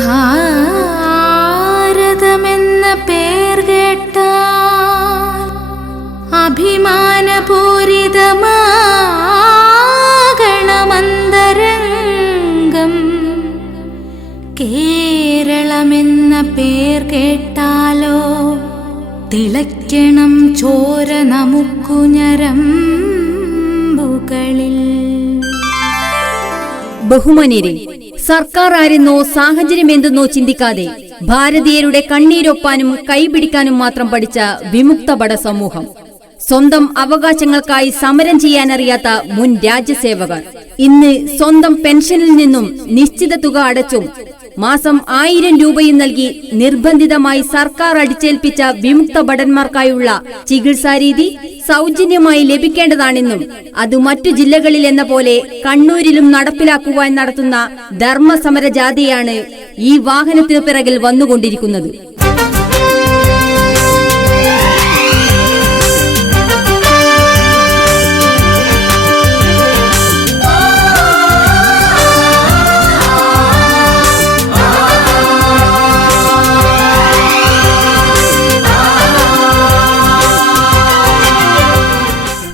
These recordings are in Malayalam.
ഭാരതമെന്ന പേർ കേട്ടാൽ അഭിമാനപൂരിതമാകണമന്തരംഗം. കേരളമെന്ന പേർ കേട്ടാലോ തിളയ്ക്കണം ചോര നമുക്കു ഞരമ്പുകളിൽ. ബഹുമാന്യരെ, സർക്കാർ ആരെന്നോ സാഹചര്യമെന്തെന്നോ ചിന്തിക്കാതെ ഭാരതീയരുടെ കണ്ണീരൊപ്പാനും കൈപിടിക്കാനും മാത്രം പഠിച്ച വിമുക്തഭട സമൂഹം, സ്വന്തം അവകാശങ്ങൾക്കായി സമരം ചെയ്യാനറിയാത്ത മുൻ രാജ്യസേവകർ, ഇന്ന് സ്വന്തം പെൻഷനിൽ നിന്നും നിശ്ചിത തുക അടച്ചും മാസം 1000 രൂപയും നൽകി നിർബന്ധിതമായി സർക്കാർ അടിച്ചേൽപ്പിച്ച വിമുക്ത ഭടന്മാർക്കായുള്ള ചികിത്സാരീതി സൗജന്യമായി ലഭിക്കേണ്ടതാണെന്നും അത് മറ്റു ജില്ലകളിലെന്ന പോലെ കണ്ണൂരിലും നടപ്പിലാക്കുവാൻ നടത്തുന്ന ധർമ്മസമര ജാഥയാണ് ഈ വാഹനത്തിനു പിറകിൽ വന്നുകൊണ്ടിരിക്കുന്നത്.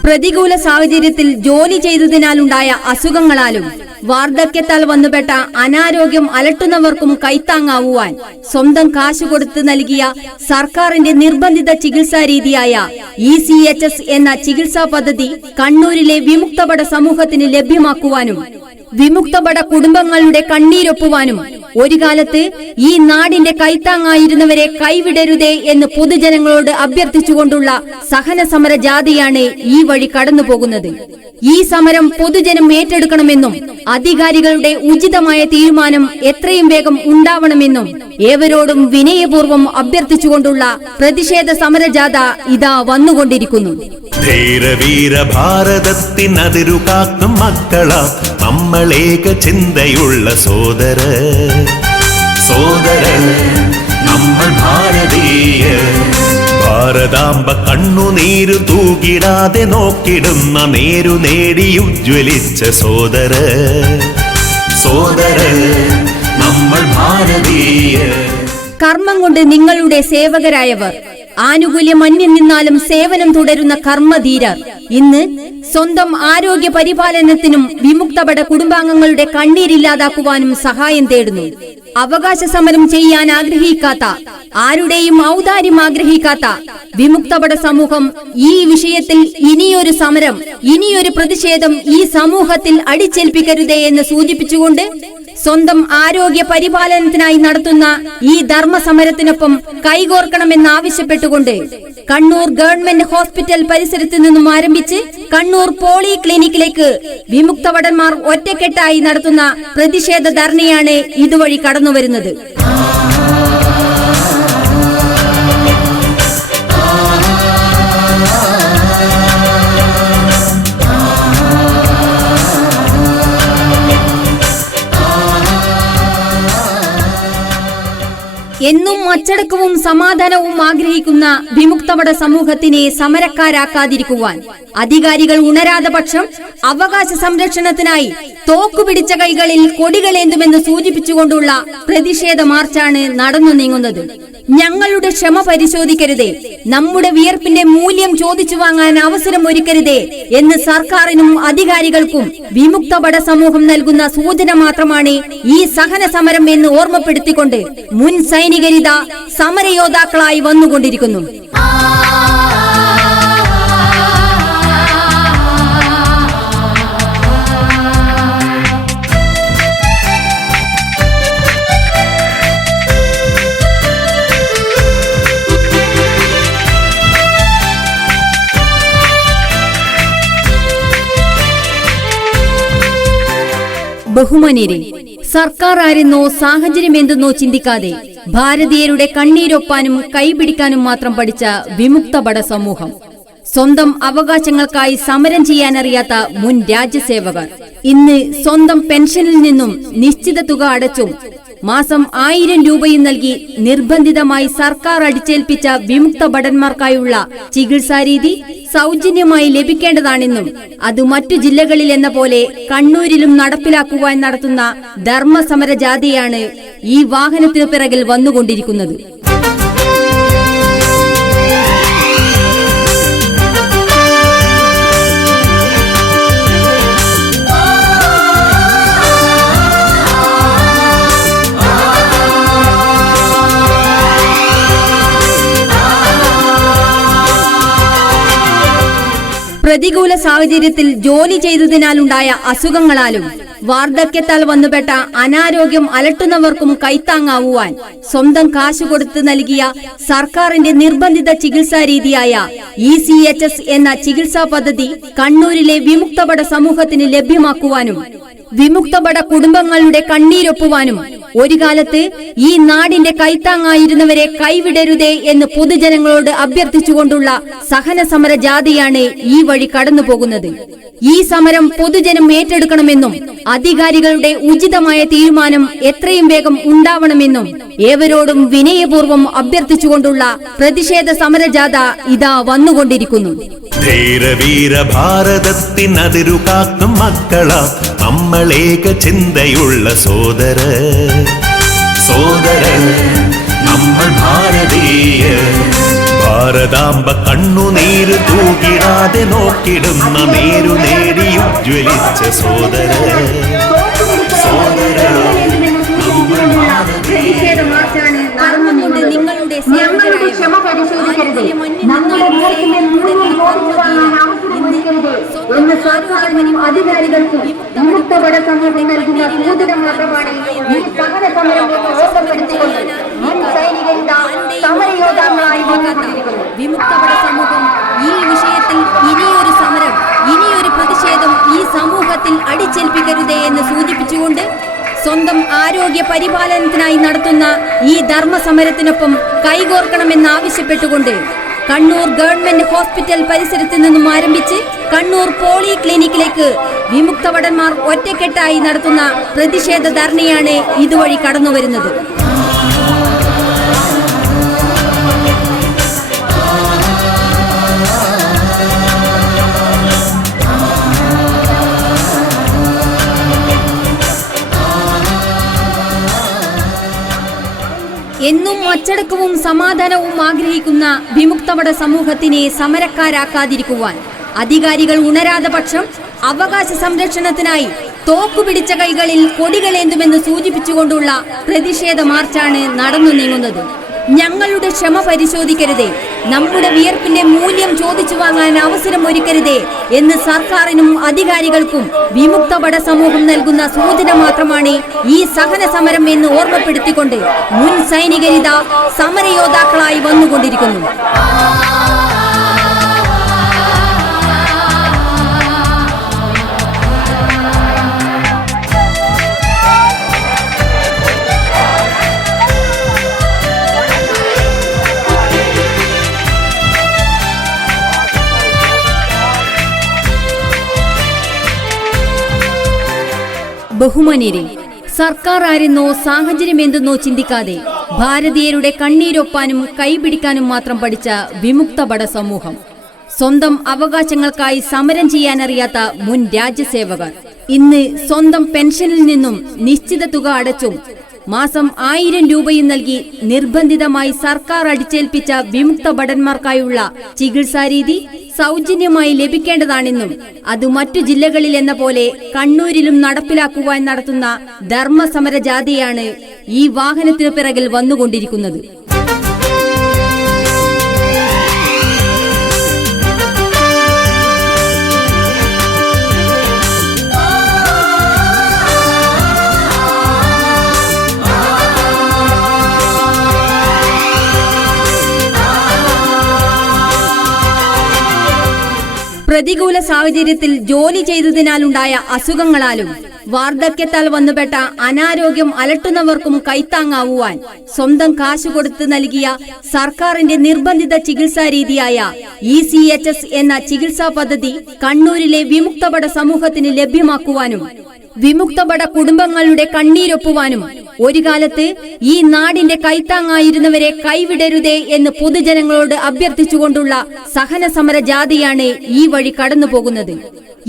പ്രതികൂല സാഹചര്യത്തിൽ ജോലി ചെയ്തതിനാലുണ്ടായ അസുഖങ്ങളാലും വാർദ്ധക്യത്താൽ വന്നുപെട്ട അനാരോഗ്യം അലട്ടുന്നവർക്കും കൈത്താങ്ങാവുവാൻ സ്വന്തം കാശ് കൊടുത്ത് നൽകിയ സർക്കാരിന്റെ നിർബന്ധിത ചികിത്സാ രീതിയായ ECHS എന്ന ചികിത്സാ പദ്ധതി കണ്ണൂരിലെ വിമുക്തഭട സമൂഹത്തിന് ലഭ്യമാക്കുവാനും വിമുക്തഭട കുടുംബങ്ങളുടെ കണ്ണീരൊപ്പുവാനും ഒരു കാലത്ത് ഈ നാടിന്റെ കൈത്താങ്ങായിരുന്നവരെ കൈവിടരുതേ എന്ന് പൊതുജനങ്ങളോട് അഭ്യർത്ഥിച്ചുകൊണ്ടുള്ള സഹന സമര ജാഥയാണ് ഈ വഴി കടന്നുപോകുന്നത്. ഈ സമരം പൊതുജനം ഏറ്റെടുക്കണമെന്നും അധികാരികളുടെ ഉചിതമായ തീരുമാനം എത്രയും വേഗം ഉണ്ടാവണമെന്നും ഏവരോടും വിനയപൂർവ്വം അഭ്യർത്ഥിച്ചുകൊണ്ടുള്ള പ്രതിഷേധ സമരജാഥ ഇതാ വന്നുകൊണ്ടിരിക്കുന്നു. ധീരവീര ഭാരതത്തിനതിരു കാക്കും മക്കളാം നമ്മളേക ചിന്തയുള്ള സോദര നമ്മൾ ഭാരതീയ. ഭാരതാംബ കണ്ണുനീരു തൂകിടാതെ നോക്കിടുന്ന നേരു നേടി ഉജ്ജ്വലിച്ച സോദര നമ്മൾ ഭാരതീയ. കർമ്മം കൊണ്ട് നിങ്ങളുടെ സേവകരായവർ, ആനുകൂല്യം അന്യം നിന്നാലും സേവനം തുടരുന്ന കർമ്മധീരർ ഇന്ന് സ്വന്തം ആരോഗ്യ പരിപാലനത്തിനും വിമുക്തഭട കുടുംബാംഗങ്ങളുടെ കണ്ണീരില്ലാതാക്കുവാനും സഹായം തേടുന്നു. അവകാശ സമരം ചെയ്യാൻ ആഗ്രഹിക്കാത്ത, ആരുടെയും ഔദാര്യം ആഗ്രഹിക്കാത്ത വിമുക്തഭട സമൂഹം ഈ വിഷയത്തിൽ ഇനിയൊരു സമരം, ഇനിയൊരു പ്രതിഷേധം ഈ സമൂഹത്തിൽ അടിച്ചേൽപ്പിക്കരുതേ എന്ന് സൂചിപ്പിച്ചുകൊണ്ട് സ്വന്തം ആരോഗ്യ പരിപാലനത്തിനായി നടത്തുന്ന ഈ ധർമ്മസമരത്തിനൊപ്പം കൈകോർക്കണമെന്നാവശ്യപ്പെട്ടുകൊണ്ട് കണ്ണൂർ ഗവൺമെന്റ് ഹോസ്പിറ്റൽ പരിസരത്ത് നിന്നും ആരംഭിച്ച് കണ്ണൂർ പോളി ക്ലിനിക്കിലേക്ക് വിമുക്തഭടന്മാർ ഒറ്റക്കെട്ടായി നടത്തുന്ന പ്രതിഷേധ ധർണയാണ് ഇതുവഴി കടന്നുവരുന്നത്. എന്നും അച്ചടക്കവും സമാധാനവും ആഗ്രഹിക്കുന്ന വിമുക്തഭട സമൂഹത്തിനെ സമരക്കാരാക്കാതിരിക്കുവാൻ അധികാരികൾ ഉണരാതെ പക്ഷം അവകാശ സംരക്ഷണത്തിനായി തോക്കുപിടിച്ച കൈകളിൽ കൊടികളേന്തുമെന്ന് സൂചിപ്പിച്ചുകൊണ്ടുള്ള പ്രതിഷേധ മാർച്ചാണ് നടന്നു നീങ്ങുന്നത്. ഞങ്ങളുടെ ക്ഷമ പരിശോധിക്കരുതേ, നമ്മുടെ വിയർപ്പിന്റെ മൂല്യം ചോദിച്ചു വാങ്ങാൻ അവസരം ഒരുക്കരുതേ എന്ന് സർക്കാരിനും അധികാരികൾക്കും വിമുക്തഭട സമൂഹം നൽകുന്ന സൂചന മാത്രമാണ് ഈ സഹന സമരം എന്ന് ഓർമ്മപ്പെടുത്തിക്കൊണ്ട് മുൻ സൈനികരിത സമരയോദ്ധാക്കളായി വന്നുകൊണ്ടിരിക്കുന്നു. ബഹുമാന്യരെ, സർക്കാർ ആരെന്നോ സാഹചര്യമെന്തെന്നോ ചിന്തിക്കാതെ ഭാരതീയരുടെ കണ്ണീരൊപ്പാനും കൈപിടിക്കാനും മാത്രം പഠിച്ച വിമുക്തഭട സമൂഹം, സ്വന്തം അവകാശങ്ങൾക്കായി സമരം ചെയ്യാനറിയാത്ത മുൻ രാജ്യസേവകർ, ഇന്ന് സ്വന്തം പെൻഷനിൽ നിന്നും നിശ്ചിത തുക അടച്ചും മാസം 1000 രൂപയും നൽകി നിർബന്ധിതമായി സർക്കാർ അടിച്ചേൽപ്പിച്ച വിമുക്ത ഭടന്മാർക്കായുള്ള ചികിത്സാരീതി സൗജന്യമായി ലഭിക്കേണ്ടതാണെന്നും അത് മറ്റു ജില്ലകളിലെന്ന പോലെ കണ്ണൂരിലും നടപ്പിലാക്കുവാൻ നടത്തുന്ന ധർമ്മസമര ജാഥയാണ് ഈ വാഹനത്തിനു പിറകിൽ വന്നുകൊണ്ടിരിക്കുന്നത്. പ്രതികൂല സാഹചര്യത്തിൽ ജോലി ചെയ്തതിനാലുണ്ടായ അസുഖങ്ങളാലും വാർദ്ധക്യത്താൽ വന്നുപെട്ട അനാരോഗ്യം അലട്ടുന്നവർക്കും കൈത്താങ്ങാവുവാൻ സ്വന്തം കാശ് കൊടുത്ത് നൽകിയ സർക്കാരിന്റെ നിർബന്ധിത ചികിത്സാ രീതിയായ ECHS എന്ന ചികിത്സാ പദ്ധതി കണ്ണൂരിലെ വിമുക്തഭട സമൂഹത്തിന് ലഭ്യമാക്കുവാനും വിമുക്തഭട കുടുംബങ്ങളുടെ കണ്ണീരൊപ്പുവാനും ഒരു കാലത്ത് ഈ നാടിന്റെ കൈത്താങ്ങായിരുന്നവരെ കൈവിടരുതേ എന്ന് പൊതുജനങ്ങളോട് അഭ്യർത്ഥിച്ചുകൊണ്ടുള്ള സഹന സമര ജാഥയാണ് ഈ വഴി കടന്നുപോകുന്നത്. ഈ സമരം പൊതുജനം ഏറ്റെടുക്കണമെന്നും അധികാരികളുടെ ഉചിതമായ തീരുമാനം എത്രയും വേഗം ഉണ്ടാവണമെന്നും ഏവരോടും വിനയപൂർവ്വം അഭ്യർത്ഥിച്ചുകൊണ്ടുള്ള പ്രതിഷേധ സമരജാഥ ഇതാ വന്നുകൊണ്ടിരിക്കുന്നു. ധീരവീര ഭാരതത്തിനതിരു കാക്കും മക്കളാ നമ്മളേക ചിന്തയുള്ള സോദര നമ്മൾ ഭാരതീയ. ഭാരതാംബ കണ്ണുനീര് തൂകിടാതെ നോക്കിടുന്ന നേരു നേടി ഉജ്ജ്വലിച്ച സോദര നിങ്ങളുടെ ക്ഷമ പരിശോധിക്കരുത്, നമ്മുടെ നേരത്തിലെ മുഴുവൻ വോട്ട് വാങ്ങാൻ ആവശ്യമുണ്ടിക്കരുത് എന്ന് സർക്കാരിനും അധികാരികൾക്കും വിമുക്തഭട സമൂഹം നൽകുന്ന സൂചന മാത്രമാണ് ഈ സഹന സമരം എന്ന് ഓർമ്മപ്പെടുത്തിക്കൊണ്ട് മുൻ സൈനികരുടെ സമരയോദ്ധാക്കളായി വന്നുകൊണ്ടിരിക്കുന്നു. വിമുക്തഭട സമൂഹം ഈ വിഷയത്തിൽ ഇനിയൊരു സമരം, ഇനിയൊരു പ്രതിഷേധം ഈ സമൂഹത്തിൽ അടിച്ചേൽപ്പിക്കരുതേ എന്ന് സൂചിപ്പിച്ചുകൊണ്ട് സ്വന്തം ആരോഗ്യ പരിപാലനത്തിനായി നടത്തുന്ന ഈ ധർമ്മസമരത്തിനൊപ്പം കൈകോർക്കണമെന്നാവശ്യപ്പെട്ടുകൊണ്ട് കണ്ണൂർ ഗവൺമെന്റ് ഹോസ്പിറ്റൽ പരിസരത്ത് നിന്നും ആരംഭിച്ച് കണ്ണൂർ പോളി ക്ലിനിക്കിലേക്ക് വിമുക്തഭടന്മാർ ഒറ്റക്കെട്ടായി നടത്തുന്ന പ്രതിഷേധ ധർണയാണ് ഇതുവഴി കടന്നുവരുന്നത്. എന്നും അച്ചടക്കവും സമാധാനവും ആഗ്രഹിക്കുന്ന വിമുക്തഭട സമൂഹത്തിനെ സമരക്കാരാക്കാതിരിക്കുവാൻ അധികാരികൾ ഉണരാതെ പക്ഷം അവകാശ സംരക്ഷണത്തിനായി തോക്കുപിടിച്ച കൈകളിൽ കൊടികളേന്തുമെന്ന് സൂചിപ്പിച്ചുകൊണ്ടുള്ള പ്രതിഷേധ മാർച്ചാണ് നടന്നു നീങ്ങുന്നത്. ഞങ്ങളുടെ ക്ഷമ പരിശോധിക്കരുതേ, നമ്മുടെ വിയർപ്പിന്റെ മൂല്യം ചോദിച്ചു വാങ്ങാൻ അവസരം ഒരുക്കരുതേ എന്ന് സർക്കാരിനും അധികാരികൾക്കും വിമുക്തഭട സമൂഹം നൽകുന്ന സൂചന മാത്രമാണ് ഈ സഹന സമരം എന്ന് ഓർമ്മപ്പെടുത്തിക്കൊണ്ട് മുൻ സൈനികരിത സമരയോദ്ധാക്കളായി വന്നുകൊണ്ടിരിക്കുന്നു. ബഹുമാന്യരെ, സർക്കാർ ആരെന്നോ സാഹചര്യമെന്തെന്നോ ചിന്തിക്കാതെ ഭാരതീയരുടെ കണ്ണീരൊപ്പാനും കൈപിടിക്കാനും മാത്രം പഠിച്ച വിമുക്തഭട സമൂഹം, സ്വന്തം അവകാശങ്ങൾക്കായി സമരം ചെയ്യാനറിയാത്ത മുൻ രാജ്യസേവകർ, ഇന്ന് സ്വന്തം പെൻഷനിൽ നിന്നും നിശ്ചിത തുക അടച്ചും മാസം 1000 രൂപയും നൽകി നിർബന്ധിതമായി സർക്കാർ അടിച്ചേൽപ്പിച്ച വിമുക്തഭടന്മാർക്കായുള്ള ചികിത്സാരീതി സൗജന്യമായി ലഭിക്കേണ്ടതാണെന്നും അത് മറ്റു ജില്ലകളിൽ എന്ന പോലെ കണ്ണൂരിലും നടപ്പിലാക്കുവാൻ നടത്തുന്ന ധർമ്മസമര ജാഥയാണ് ഈ വാഹനത്തിനു പിറകിൽ വന്നുകൊണ്ടിരിക്കുന്നത്. പ്രതികൂല സാഹചര്യത്തിൽ ജോലി ചെയ്തതിനാലുണ്ടായ അസുഖങ്ങളാലും വാർദ്ധക്യത്താൽ വന്നുപെട്ട അനാരോഗ്യം അലട്ടുന്നവർക്കും കൈത്താങ്ങാവുവാൻ സ്വന്തം കാശ് കൊടുത്ത് നൽകിയ സർക്കാരിന്റെ നിർബന്ധിത ചികിത്സാ രീതിയായ ECHS എന്ന ചികിത്സാ പദ്ധതി കണ്ണൂരിലെ വിമുക്തഭട സമൂഹത്തിന് ലഭ്യമാക്കുവാനും വിമുക്തഭട കുടുംബങ്ങളുടെ കണ്ണീരൊപ്പുവാനും ഒരു കാലത്ത് ഈ നാടിന്റെ കൈത്താങ്ങായിരുന്നവരെ കൈവിടരുതേ എന്ന് പൊതുജനങ്ങളോട് അഭ്യർത്ഥിച്ചുകൊണ്ടുള്ള സഹന സമര ജാഥയാണ് ഈ വഴി കടന്നുപോകുന്നത്.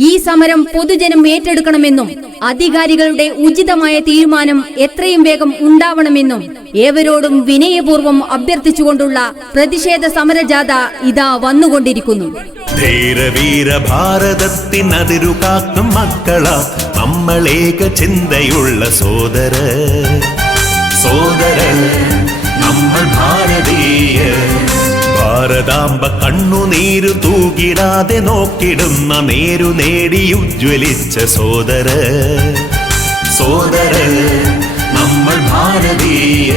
ഈ സമരം പൊതുജനം ഏറ്റെടുക്കണമെന്നും അധികാരികളുടെ ഉചിതമായ തീരുമാനം എത്രയും വേഗം ഉണ്ടാവണമെന്നും ഏവരോടും വിനയപൂർവ്വം അഭ്യർത്ഥിച്ചുകൊണ്ടുള്ള പ്രതിഷേധ സമരജാഥ ഇതാ വന്നുകൊണ്ടിരിക്കുന്നു. ധീരവീര ഭാരതത്തിനതിരു കാക്കും മക്കളാ നമ്മളേക ചിന്തയുള്ള സോദര നമ്മൾ ഭാരതീയ. ഭാരതാംബ കണ്ണുനീരു തൂകിടാതെ നോക്കിടുന്ന നേരു നേടി ഉജ്ജ്വലിച്ച സോദര നമ്മൾ ഭാരതീയ.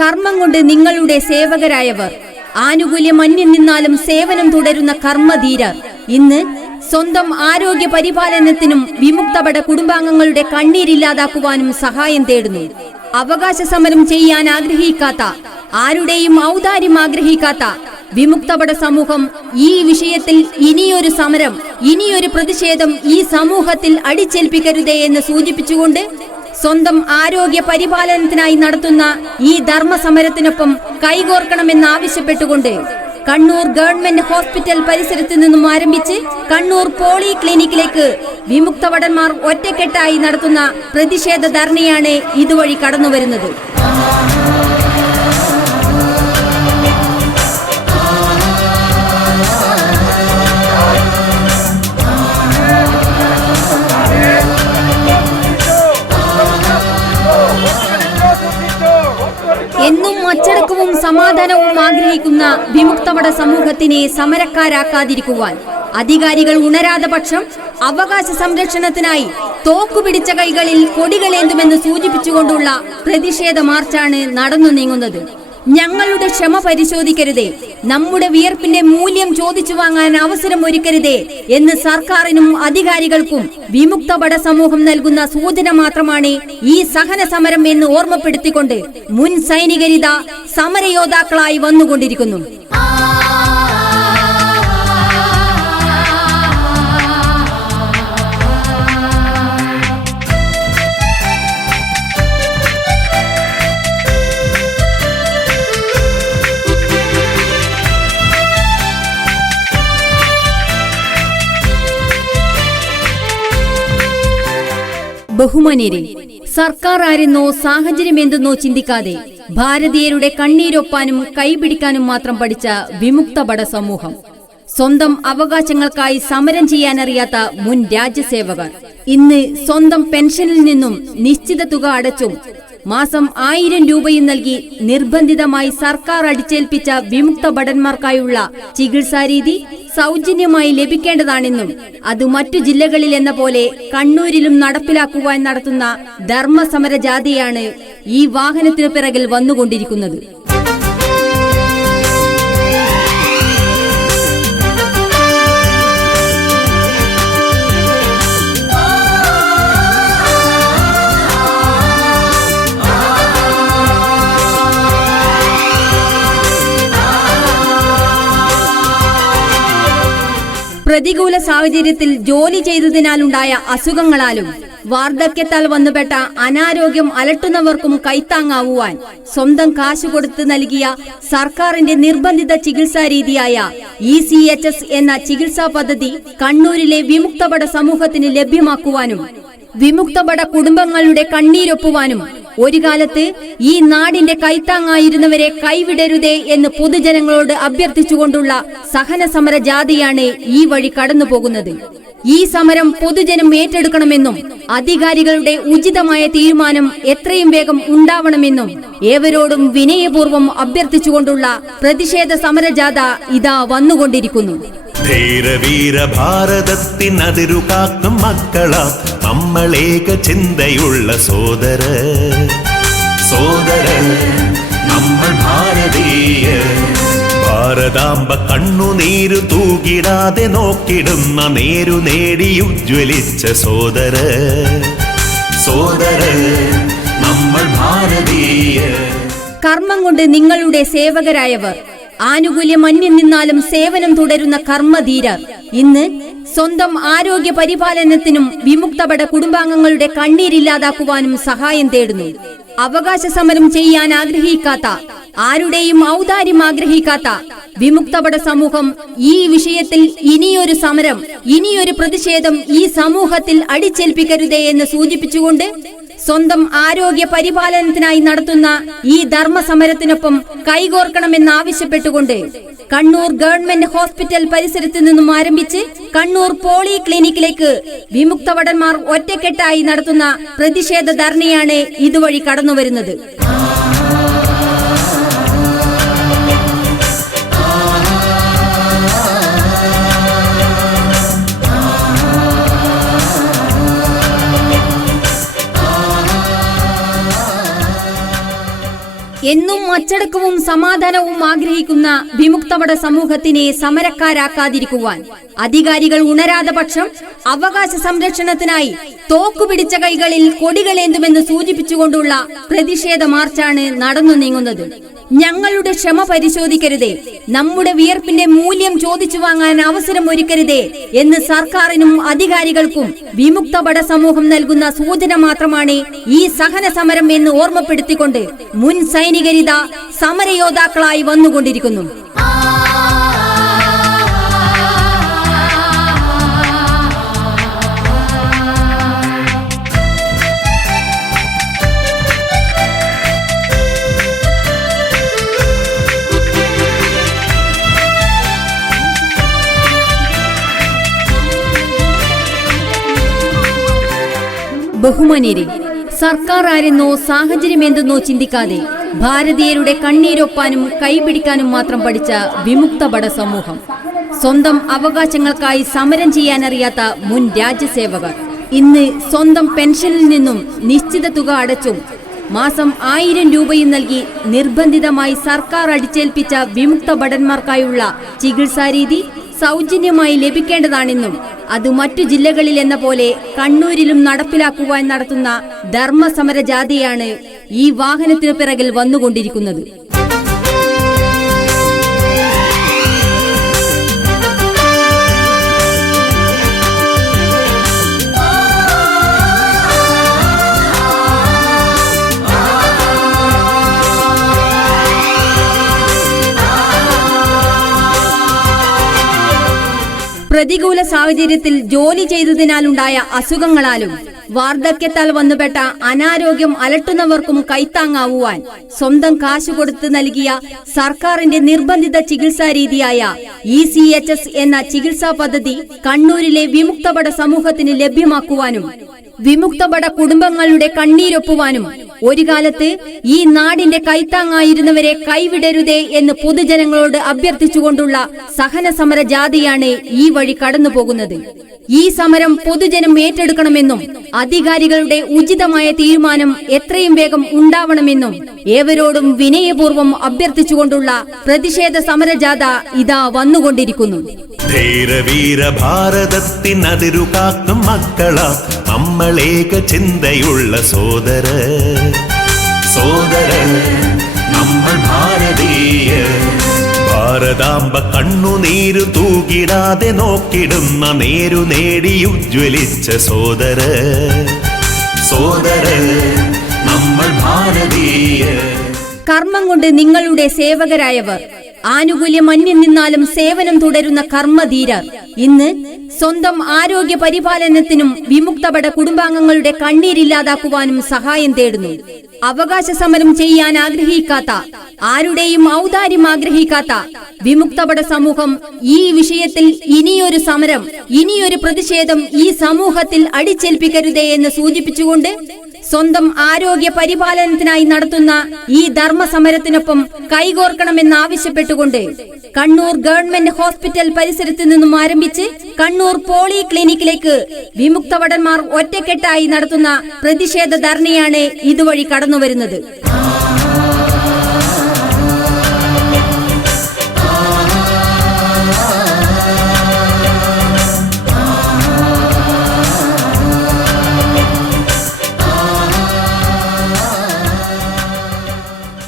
കർമ്മം കൊണ്ട് നിങ്ങളുടെ സേവകരായവർ, ആനുകൂല്യം അന്യം നിന്നാലും സേവനം തുടരുന്ന കർമ്മധീരർ ഇന്ന് സ്വന്തം ആരോഗ്യ പരിപാലനത്തിനും വിമുക്തഭട കുടുംബാംഗങ്ങളുടെ കണ്ണീരില്ലാതാക്കുവാനും സഹായം തേടുന്നു. അവകാശ സമരം ചെയ്യാൻ ആഗ്രഹിക്കാത്ത, ആരുടെയും ഔദാര്യം ആഗ്രഹിക്കാത്ത വിമുക്തഭട സമൂഹം ഈ വിഷയത്തിൽ ഇനിയൊരു സമരം, ഇനിയൊരു പ്രതിഷേധം ഈ സമൂഹത്തിൽ അടിച്ചേൽപ്പിക്കരുതേ എന്ന് സൂചിപ്പിച്ചുകൊണ്ട് സ്വന്തം ആരോഗ്യ പരിപാലനത്തിനായി നടത്തുന്ന ഈ ധർമ്മസമരത്തിനൊപ്പം കൈകോർക്കണമെന്നാവശ്യപ്പെട്ടുകൊണ്ട് കണ്ണൂർ ഗവൺമെന്റ് ഹോസ്പിറ്റൽ പരിസരത്ത് നിന്നും ആരംഭിച്ച് കണ്ണൂർ പോളി ക്ലിനിക്കിലേക്ക് വിമുക്തഭടന്മാർ ഒറ്റക്കെട്ടായി നടത്തുന്ന പ്രതിഷേധ ധർണയാണ് ഇതുവഴി കടന്നുവരുന്നത്. എന്നും അച്ചടക്കവും സമാധാനവും ആഗ്രഹിക്കുന്ന വിമുക്തഭട സമൂഹത്തിനെ സമരക്കാരാക്കാതിരിക്കുവാൻ അധികാരികൾ ഉണരാத പക്ഷം അവകാശ സംരക്ഷണത്തിനായി തോക്കുപിടിച്ച കൈകളിൽ കൊടികളേന്തുമെന്ന് സൂചിപ്പിച്ചുകൊണ്ടുള്ള പ്രതിഷേധ മാർച്ചാണ് നടന്നു നീങ്ങുന്നത്. ഞങ്ങളുടെ ക്ഷമ പരിശോധിക്കരുതേ, നമ്മുടെ വിയർപ്പിന്റെ മൂല്യം ചോദിച്ചു വാങ്ങാൻ അവസരം ഒരുക്കരുതേ എന്ന് സർക്കാരിനും അധികാരികൾക്കും വിമുക്തഭട സമൂഹം നൽകുന്ന സൂചന മാത്രമാണ് ഈ സഹന സമരം എന്ന് ഓർമ്മപ്പെടുത്തിക്കൊണ്ട് മുൻ സൈനികരിത സമരയോദ്ധാക്കളായി വന്നുകൊണ്ടിരിക്കുന്നു. ബഹുമാന്യരെ, സർക്കാർ ആരെന്നോ സാഹചര്യം എന്തെന്നോ ചിന്തിക്കാതെ ഭാരതീയരുടെ കണ്ണീരൊപ്പാനും കൈപിടിക്കാനും മാത്രം പഠിച്ച വിമുക്തഭട സമൂഹം, സ്വന്തം അവകാശങ്ങൾക്കായി സമരം ചെയ്യാനറിയാത്ത മുൻ രാജ്യസേവകർ, ഇന്ന് സ്വന്തം പെൻഷനിൽ നിന്നും നിശ്ചിത തുക അടച്ചും മാസം 1000 രൂപയും നൽകി നിർബന്ധിതമായി സർക്കാർ അടിച്ചേൽപ്പിച്ച വിമുക്തഭടന്മാർക്കായുള്ള ചികിത്സാരീതി സൗജന്യമായി ലഭിക്കേണ്ടതാണെന്നും അത് മറ്റു ജില്ലകളിൽ എന്ന പോലെ കണ്ണൂരിലും നടപ്പിലാക്കുവാൻ നടത്തുന്ന ധർമ്മസമര ജാഥയാണ് ഈ വാഹനത്തിനു പിറകിൽ വന്നുകൊണ്ടിരിക്കുന്നത്. പ്രതികൂല സാഹചര്യത്തിൽ ജോലി ചെയ്തതിനാലുണ്ടായ അസുഖങ്ങളാലും വാർദ്ധക്യത്താൽ വന്നുപെട്ട അനാരോഗ്യം അലട്ടുന്നവർക്കും കൈത്താങ്ങാവുവാൻ സ്വന്തം കാശ് കൊടുത്ത് നൽകിയ സർക്കാരിന്റെ നിർബന്ധിത ചികിത്സാ രീതിയായ ECHS എന്ന ചികിത്സാ പദ്ധതി കണ്ണൂരിലെ വിമുക്തഭട സമൂഹത്തിന് ലഭ്യമാക്കുവാനും വിമുക്തഭട കുടുംബങ്ങളുടെ കണ്ണീരൊപ്പുവാനും ഒരു കാലത്ത് ഈ നാടിന്റെ കൈത്താങ്ങായിരുന്നവരെ കൈവിടരുതേ എന്ന് പൊതുജനങ്ങളോട് അഭ്യർത്ഥിച്ചുകൊണ്ടുള്ള സഹന സമര ജാഥയാണ് ഈ വഴി കടന്നുപോകുന്നത്. ഈ സമരം പൊതുജനം ഏറ്റെടുക്കണമെന്നും അധികാരികളുടെ ഉചിതമായ തീരുമാനം എത്രയും വേഗം ഉണ്ടാവണമെന്നും ഏവരോടും വിനയപൂർവ്വം അഭ്യർത്ഥിച്ചുകൊണ്ടുള്ള പ്രതിഷേധ സമരജാഥ ഇതാ വന്നുകൊണ്ടിരിക്കുന്നു. ധീരവീര ഭാരതത്തിനതിരു കാക്കും മക്കളാ നമ്മളേക ചിന്തയുള്ള സോദര നമ്മൾ ഭാരതീയ. ഭാരതാംബ കണ്ണുനീരു തൂകിടാതെ നോക്കിടുന്ന നേരു നേടി ഉജ്ജ്വലിച്ച സോദര നമ്മൾ ഭാരതീയ. കർമ്മം കൊണ്ട് നിങ്ങളുടെ സേവകരായവർ, ആനുകൂല്യം അന്യം നിന്നാലും സേവനം തുടരുന്ന കർമ്മധീരർ ഇന്ന് സ്വന്തം ആരോഗ്യ പരിപാലനത്തിനും വിമുക്തഭട കുടുംബാംഗങ്ങളുടെ കണ്ണീരില്ലാതാക്കുവാനും സഹായം തേടുന്നു. അവകാശ സമരം ചെയ്യാൻ ആഗ്രഹിക്കാത്ത, ആരുടെയും ഔദാര്യം ആഗ്രഹിക്കാത്ത വിമുക്തഭട സമൂഹം ഈ വിഷയത്തിൽ ഇനിയൊരു സമരം, ഇനിയൊരു പ്രതിഷേധം ഈ സമൂഹത്തിൽ അടിച്ചേൽപ്പിക്കരുതേ എന്ന് സൂചിപ്പിച്ചുകൊണ്ട് സ്വന്തം ആരോഗ്യ പരിപാലനത്തിനായി നടത്തുന്ന ഈ ധർമ്മസമരത്തിനൊപ്പം കൈകോർക്കണമെന്നാവശ്യപ്പെട്ടുകൊണ്ട് കണ്ണൂർ ഗവൺമെന്റ് ഹോസ്പിറ്റൽ പരിസരത്ത് നിന്നും ആരംഭിച്ച് കണ്ണൂർ പോളി ക്ലിനിക്കിലേക്ക് വിമുക്തഭടന്മാർ ഒറ്റക്കെട്ടായി നടത്തുന്ന പ്രതിഷേധ ധർണയാണ് ഇതുവഴി കടന്നുവരുന്നത്. എന്നും അച്ചടക്കവും സമാധാനവും ആഗ്രഹിക്കുന്ന വിമുക്തഭട സമൂഹത്തിനെ സമരക്കാരാക്കാതിരിക്കുവാൻ അധികാരികൾ ഉണരാതെ പക്ഷം അവകാശ സംരക്ഷണത്തിനായി തോക്കുപിടിച്ച കൈകളിൽ കൊടികളേന്തുമെന്ന് സൂചിപ്പിച്ചുകൊണ്ടുള്ള പ്രതിഷേധ മാർച്ചാണ് നടന്നു നീങ്ങുന്നത്. ഞങ്ങളുടെ ക്ഷമ പരിശോധിക്കരുതേ, നമ്മുടെ വിയർപ്പിന്റെ മൂല്യം ചോദിച്ചു വാങ്ങാൻ അവസരം ഒരുക്കരുതേ എന്ന് സർക്കാരിനും അധികാരികൾക്കും വിമുക്തഭട സമൂഹം നൽകുന്ന സൂചന മാത്രമാണ് ഈ സഹന സമരം എന്ന് ഓർമ്മപ്പെടുത്തിക്കൊണ്ട് മുൻ സൈനികരിത സമരയോദ്ധാക്കളായി വന്നുകൊണ്ടിരിക്കുന്നു. ബഹുമാന്യരെ, സർക്കാർ ആരെന്നോ സാഹചര്യമെന്തെന്നോ ചിന്തിക്കാതെ ഭാരതീയരുടെ കണ്ണീരൊപ്പാനും കൈപിടിക്കാനും മാത്രം പഠിച്ച വിമുക്തഭട സമൂഹം, സ്വന്തം അവകാശങ്ങൾക്കായി സമരം ചെയ്യാനറിയാത്ത മുൻ രാജ്യസേവകർ, ഇന്ന് സ്വന്തം പെൻഷനിൽ നിന്നും നിശ്ചിത തുക അടച്ചും മാസം 1000 രൂപയും നൽകി നിർബന്ധിതമായി സർക്കാർ അടിച്ചേൽപ്പിച്ച വിമുക്തഭടന്മാർക്കായുള്ള ചികിത്സാരീതി സൗജന്യമായി ലഭിക്കേണ്ടതാണെന്നും അത് മറ്റു ജില്ലകളിൽ എന്ന പോലെ കണ്ണൂരിലും നടപ്പിലാക്കുവാൻ നടത്തുന്ന ധർമ്മസമര ജാഥയാണ് ഈ വാഹനത്തിനു പിറകിൽ വന്നുകൊണ്ടിരിക്കുന്നത്. പ്രതികൂല സാഹചര്യത്തിൽ ജോലി ചെയ്തതിനാലുണ്ടായ അസുഖങ്ങളാലും വാർദ്ധക്യത്താൽ വന്നുപെട്ട അനാരോഗ്യം അലട്ടുന്നവർക്കും കൈത്താങ്ങാവുവാൻ സ്വന്തം കാശ് കൊടുത്ത് നൽകിയ സർക്കാരിന്റെ നിർബന്ധിത ചികിത്സാ രീതിയായ ECHS എന്ന ചികിത്സാ പദ്ധതി കണ്ണൂരിലെ വിമുക്തഭട സമൂഹത്തിന് ലഭ്യമാക്കുവാനും വിമുക്തഭട കുടുംബങ്ങളുടെ കണ്ണീരൊപ്പുവാനും ഒരു കാലത്ത് ഈ നാടിന്റെ കൈത്താങ്ങായിരുന്നവരെ കൈവിടരുതേ എന്ന് പൊതുജനങ്ങളോട് അഭ്യർത്ഥിച്ചുകൊണ്ടുള്ള സഹന സമര ജാഥയാണ് ഈ വഴി കടന്നുപോകുന്നത്. ഈ സമരം പൊതുജനം ഏറ്റെടുക്കണമെന്നും അധികാരികളുടെ ഉചിതമായ തീരുമാനം എത്രയും വേഗം ഉണ്ടാവണമെന്നും ഏവരോടും വിനയപൂർവ്വം അഭ്യർത്ഥിച്ചുകൊണ്ടുള്ള പ്രതിഷേധ സമരജാഥ ഇതാ വന്നുകൊണ്ടിരിക്കുന്നു. ധീരവീര ഭാരതത്തിനതിരു കാക്കും മക്കളാ നമ്മളേക ചിന്തയുള്ള സോദര നമ്മൾ ഭാരതീയ. ഭാരതാംബ കണ്ണുനീരു തൂകിടാതെ നോക്കിടുന്ന നേരു നേടി ഉജ്ജ്വലിച്ച സോദര നമ്മൾ ഭാരതീയ. കർമ്മം കൊണ്ട് നിങ്ങളുടെ സേവകരായവർ, ആനുകൂല്യം അന്യം നിന്നാലും സേവനം തുടരുന്ന കർമ്മധീരർ ഇന്ന് സ്വന്തം ആരോഗ്യ പരിപാലനത്തിനും വിമുക്തഭട കുടുംബാംഗങ്ങളുടെ കണ്ണീരില്ലാതാക്കുവാനും സഹായം തേടുന്നു. അവകാശ സമരം ചെയ്യാൻ ആഗ്രഹിക്കാത്ത, ആരുടെയും ഔദാര്യം ആഗ്രഹിക്കാത്ത വിമുക്തഭട സമൂഹം ഈ വിഷയത്തിൽ ഇനിയൊരു സമരം, ഇനിയൊരു പ്രതിഷേധം ഈ സമൂഹത്തിൽ അടിച്ചേൽപ്പിക്കരുതേ എന്ന് സൂചിപ്പിച്ചുകൊണ്ട് സ്വന്തം ആരോഗ്യ പരിപാലനത്തിനായി നടത്തുന്ന ഈ ധർമ്മസമരത്തിനൊപ്പം കൈകോർക്കണമെന്നാവശ്യപ്പെട്ടുകൊണ്ട് കണ്ണൂർ ഗവൺമെന്റ് ഹോസ്പിറ്റൽ പരിസരത്ത് നിന്നും ആരംഭിച്ച് കണ്ണൂർ പോളി ക്ലിനിക്കിലേക്ക് വിമുക്തഭടന്മാർ ഒറ്റക്കെട്ടായി നടത്തുന്ന പ്രതിഷേധ ധർണയാണ് ഇതുവഴി കടന്നുവരുന്നത്.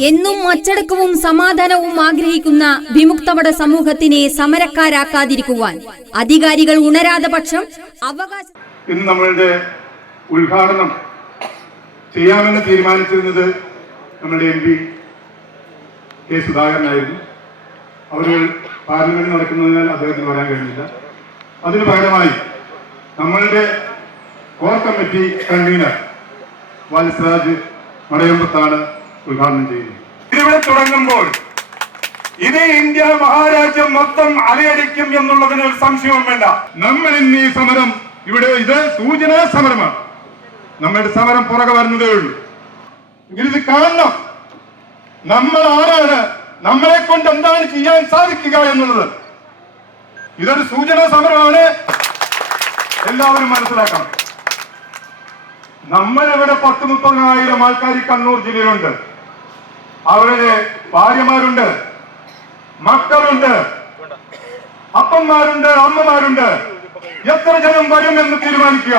എന്നും അച്ചടക്കവും സമാധാനവും ആഗ്രഹിക്കുന്ന വിമുക്തവട സമൂഹത്തിനെ സമരക്കാരാക്കാതിരിക്കുവാൻ അധികാരികൾ ഉണരാതെ പക്ഷം അവകാശം. ഇന്ന് നമ്മളുടെ ഉദ്ഘാടനം ചെയ്യാമെന്ന് തീരുമാനിച്ചിരുന്നത് നമ്മുടെ MP കെ സുധാകരനായിരുന്നു. അവർ പാർലമെന്റ് നടക്കുന്നതിനാൽ അദ്ദേഹത്തിന് വരാൻ കഴിഞ്ഞില്ല. അതിനു പകരമായി നമ്മളുടെ കോർ കമ്മിറ്റി കൺവീനർ വത്സരാജ് മടയമ്പത്താണ് ഉദ്ഘാടനം ചെയ്യുന്നത്. ഇവിടെ തുടങ്ങുമ്പോൾ ഇത് ഇന്ത്യ മഹാരാജ്യം മൊത്തം അലയടിക്കും എന്നുള്ളതിന് ഒരു സംശയവും വേണ്ട. നമ്മൾ ഇന്ന് ഈ സമരം ഇവിടെ ഇത് സൂചനാ സമരമാണ്. നമ്മളുടെ സമരം പുറകെ വരുന്നതേ ഉള്ളൂ. ഇത് കാണണം, നമ്മൾ ആരാണ്, നമ്മളെ കൊണ്ട് എന്താണ് ചെയ്യാൻ സാധിക്കുക എന്നുള്ളത്. ഇതൊരു സൂചനാ സമരമാണ്, എല്ലാവരും മനസ്സിലാക്കണം. നമ്മളിവിടെ 10-30,000 ആൾക്കാർ കണ്ണൂർ ജില്ലയിലുണ്ട്. അവരുടെ ഭാര്യമാരുണ്ട്, മക്കളുണ്ട്, അപ്പന്മാരുണ്ട്, അമ്മമാരുണ്ട്. എത്ര ജനം വരുമെന്ന് തീരുമാനിക്കുക.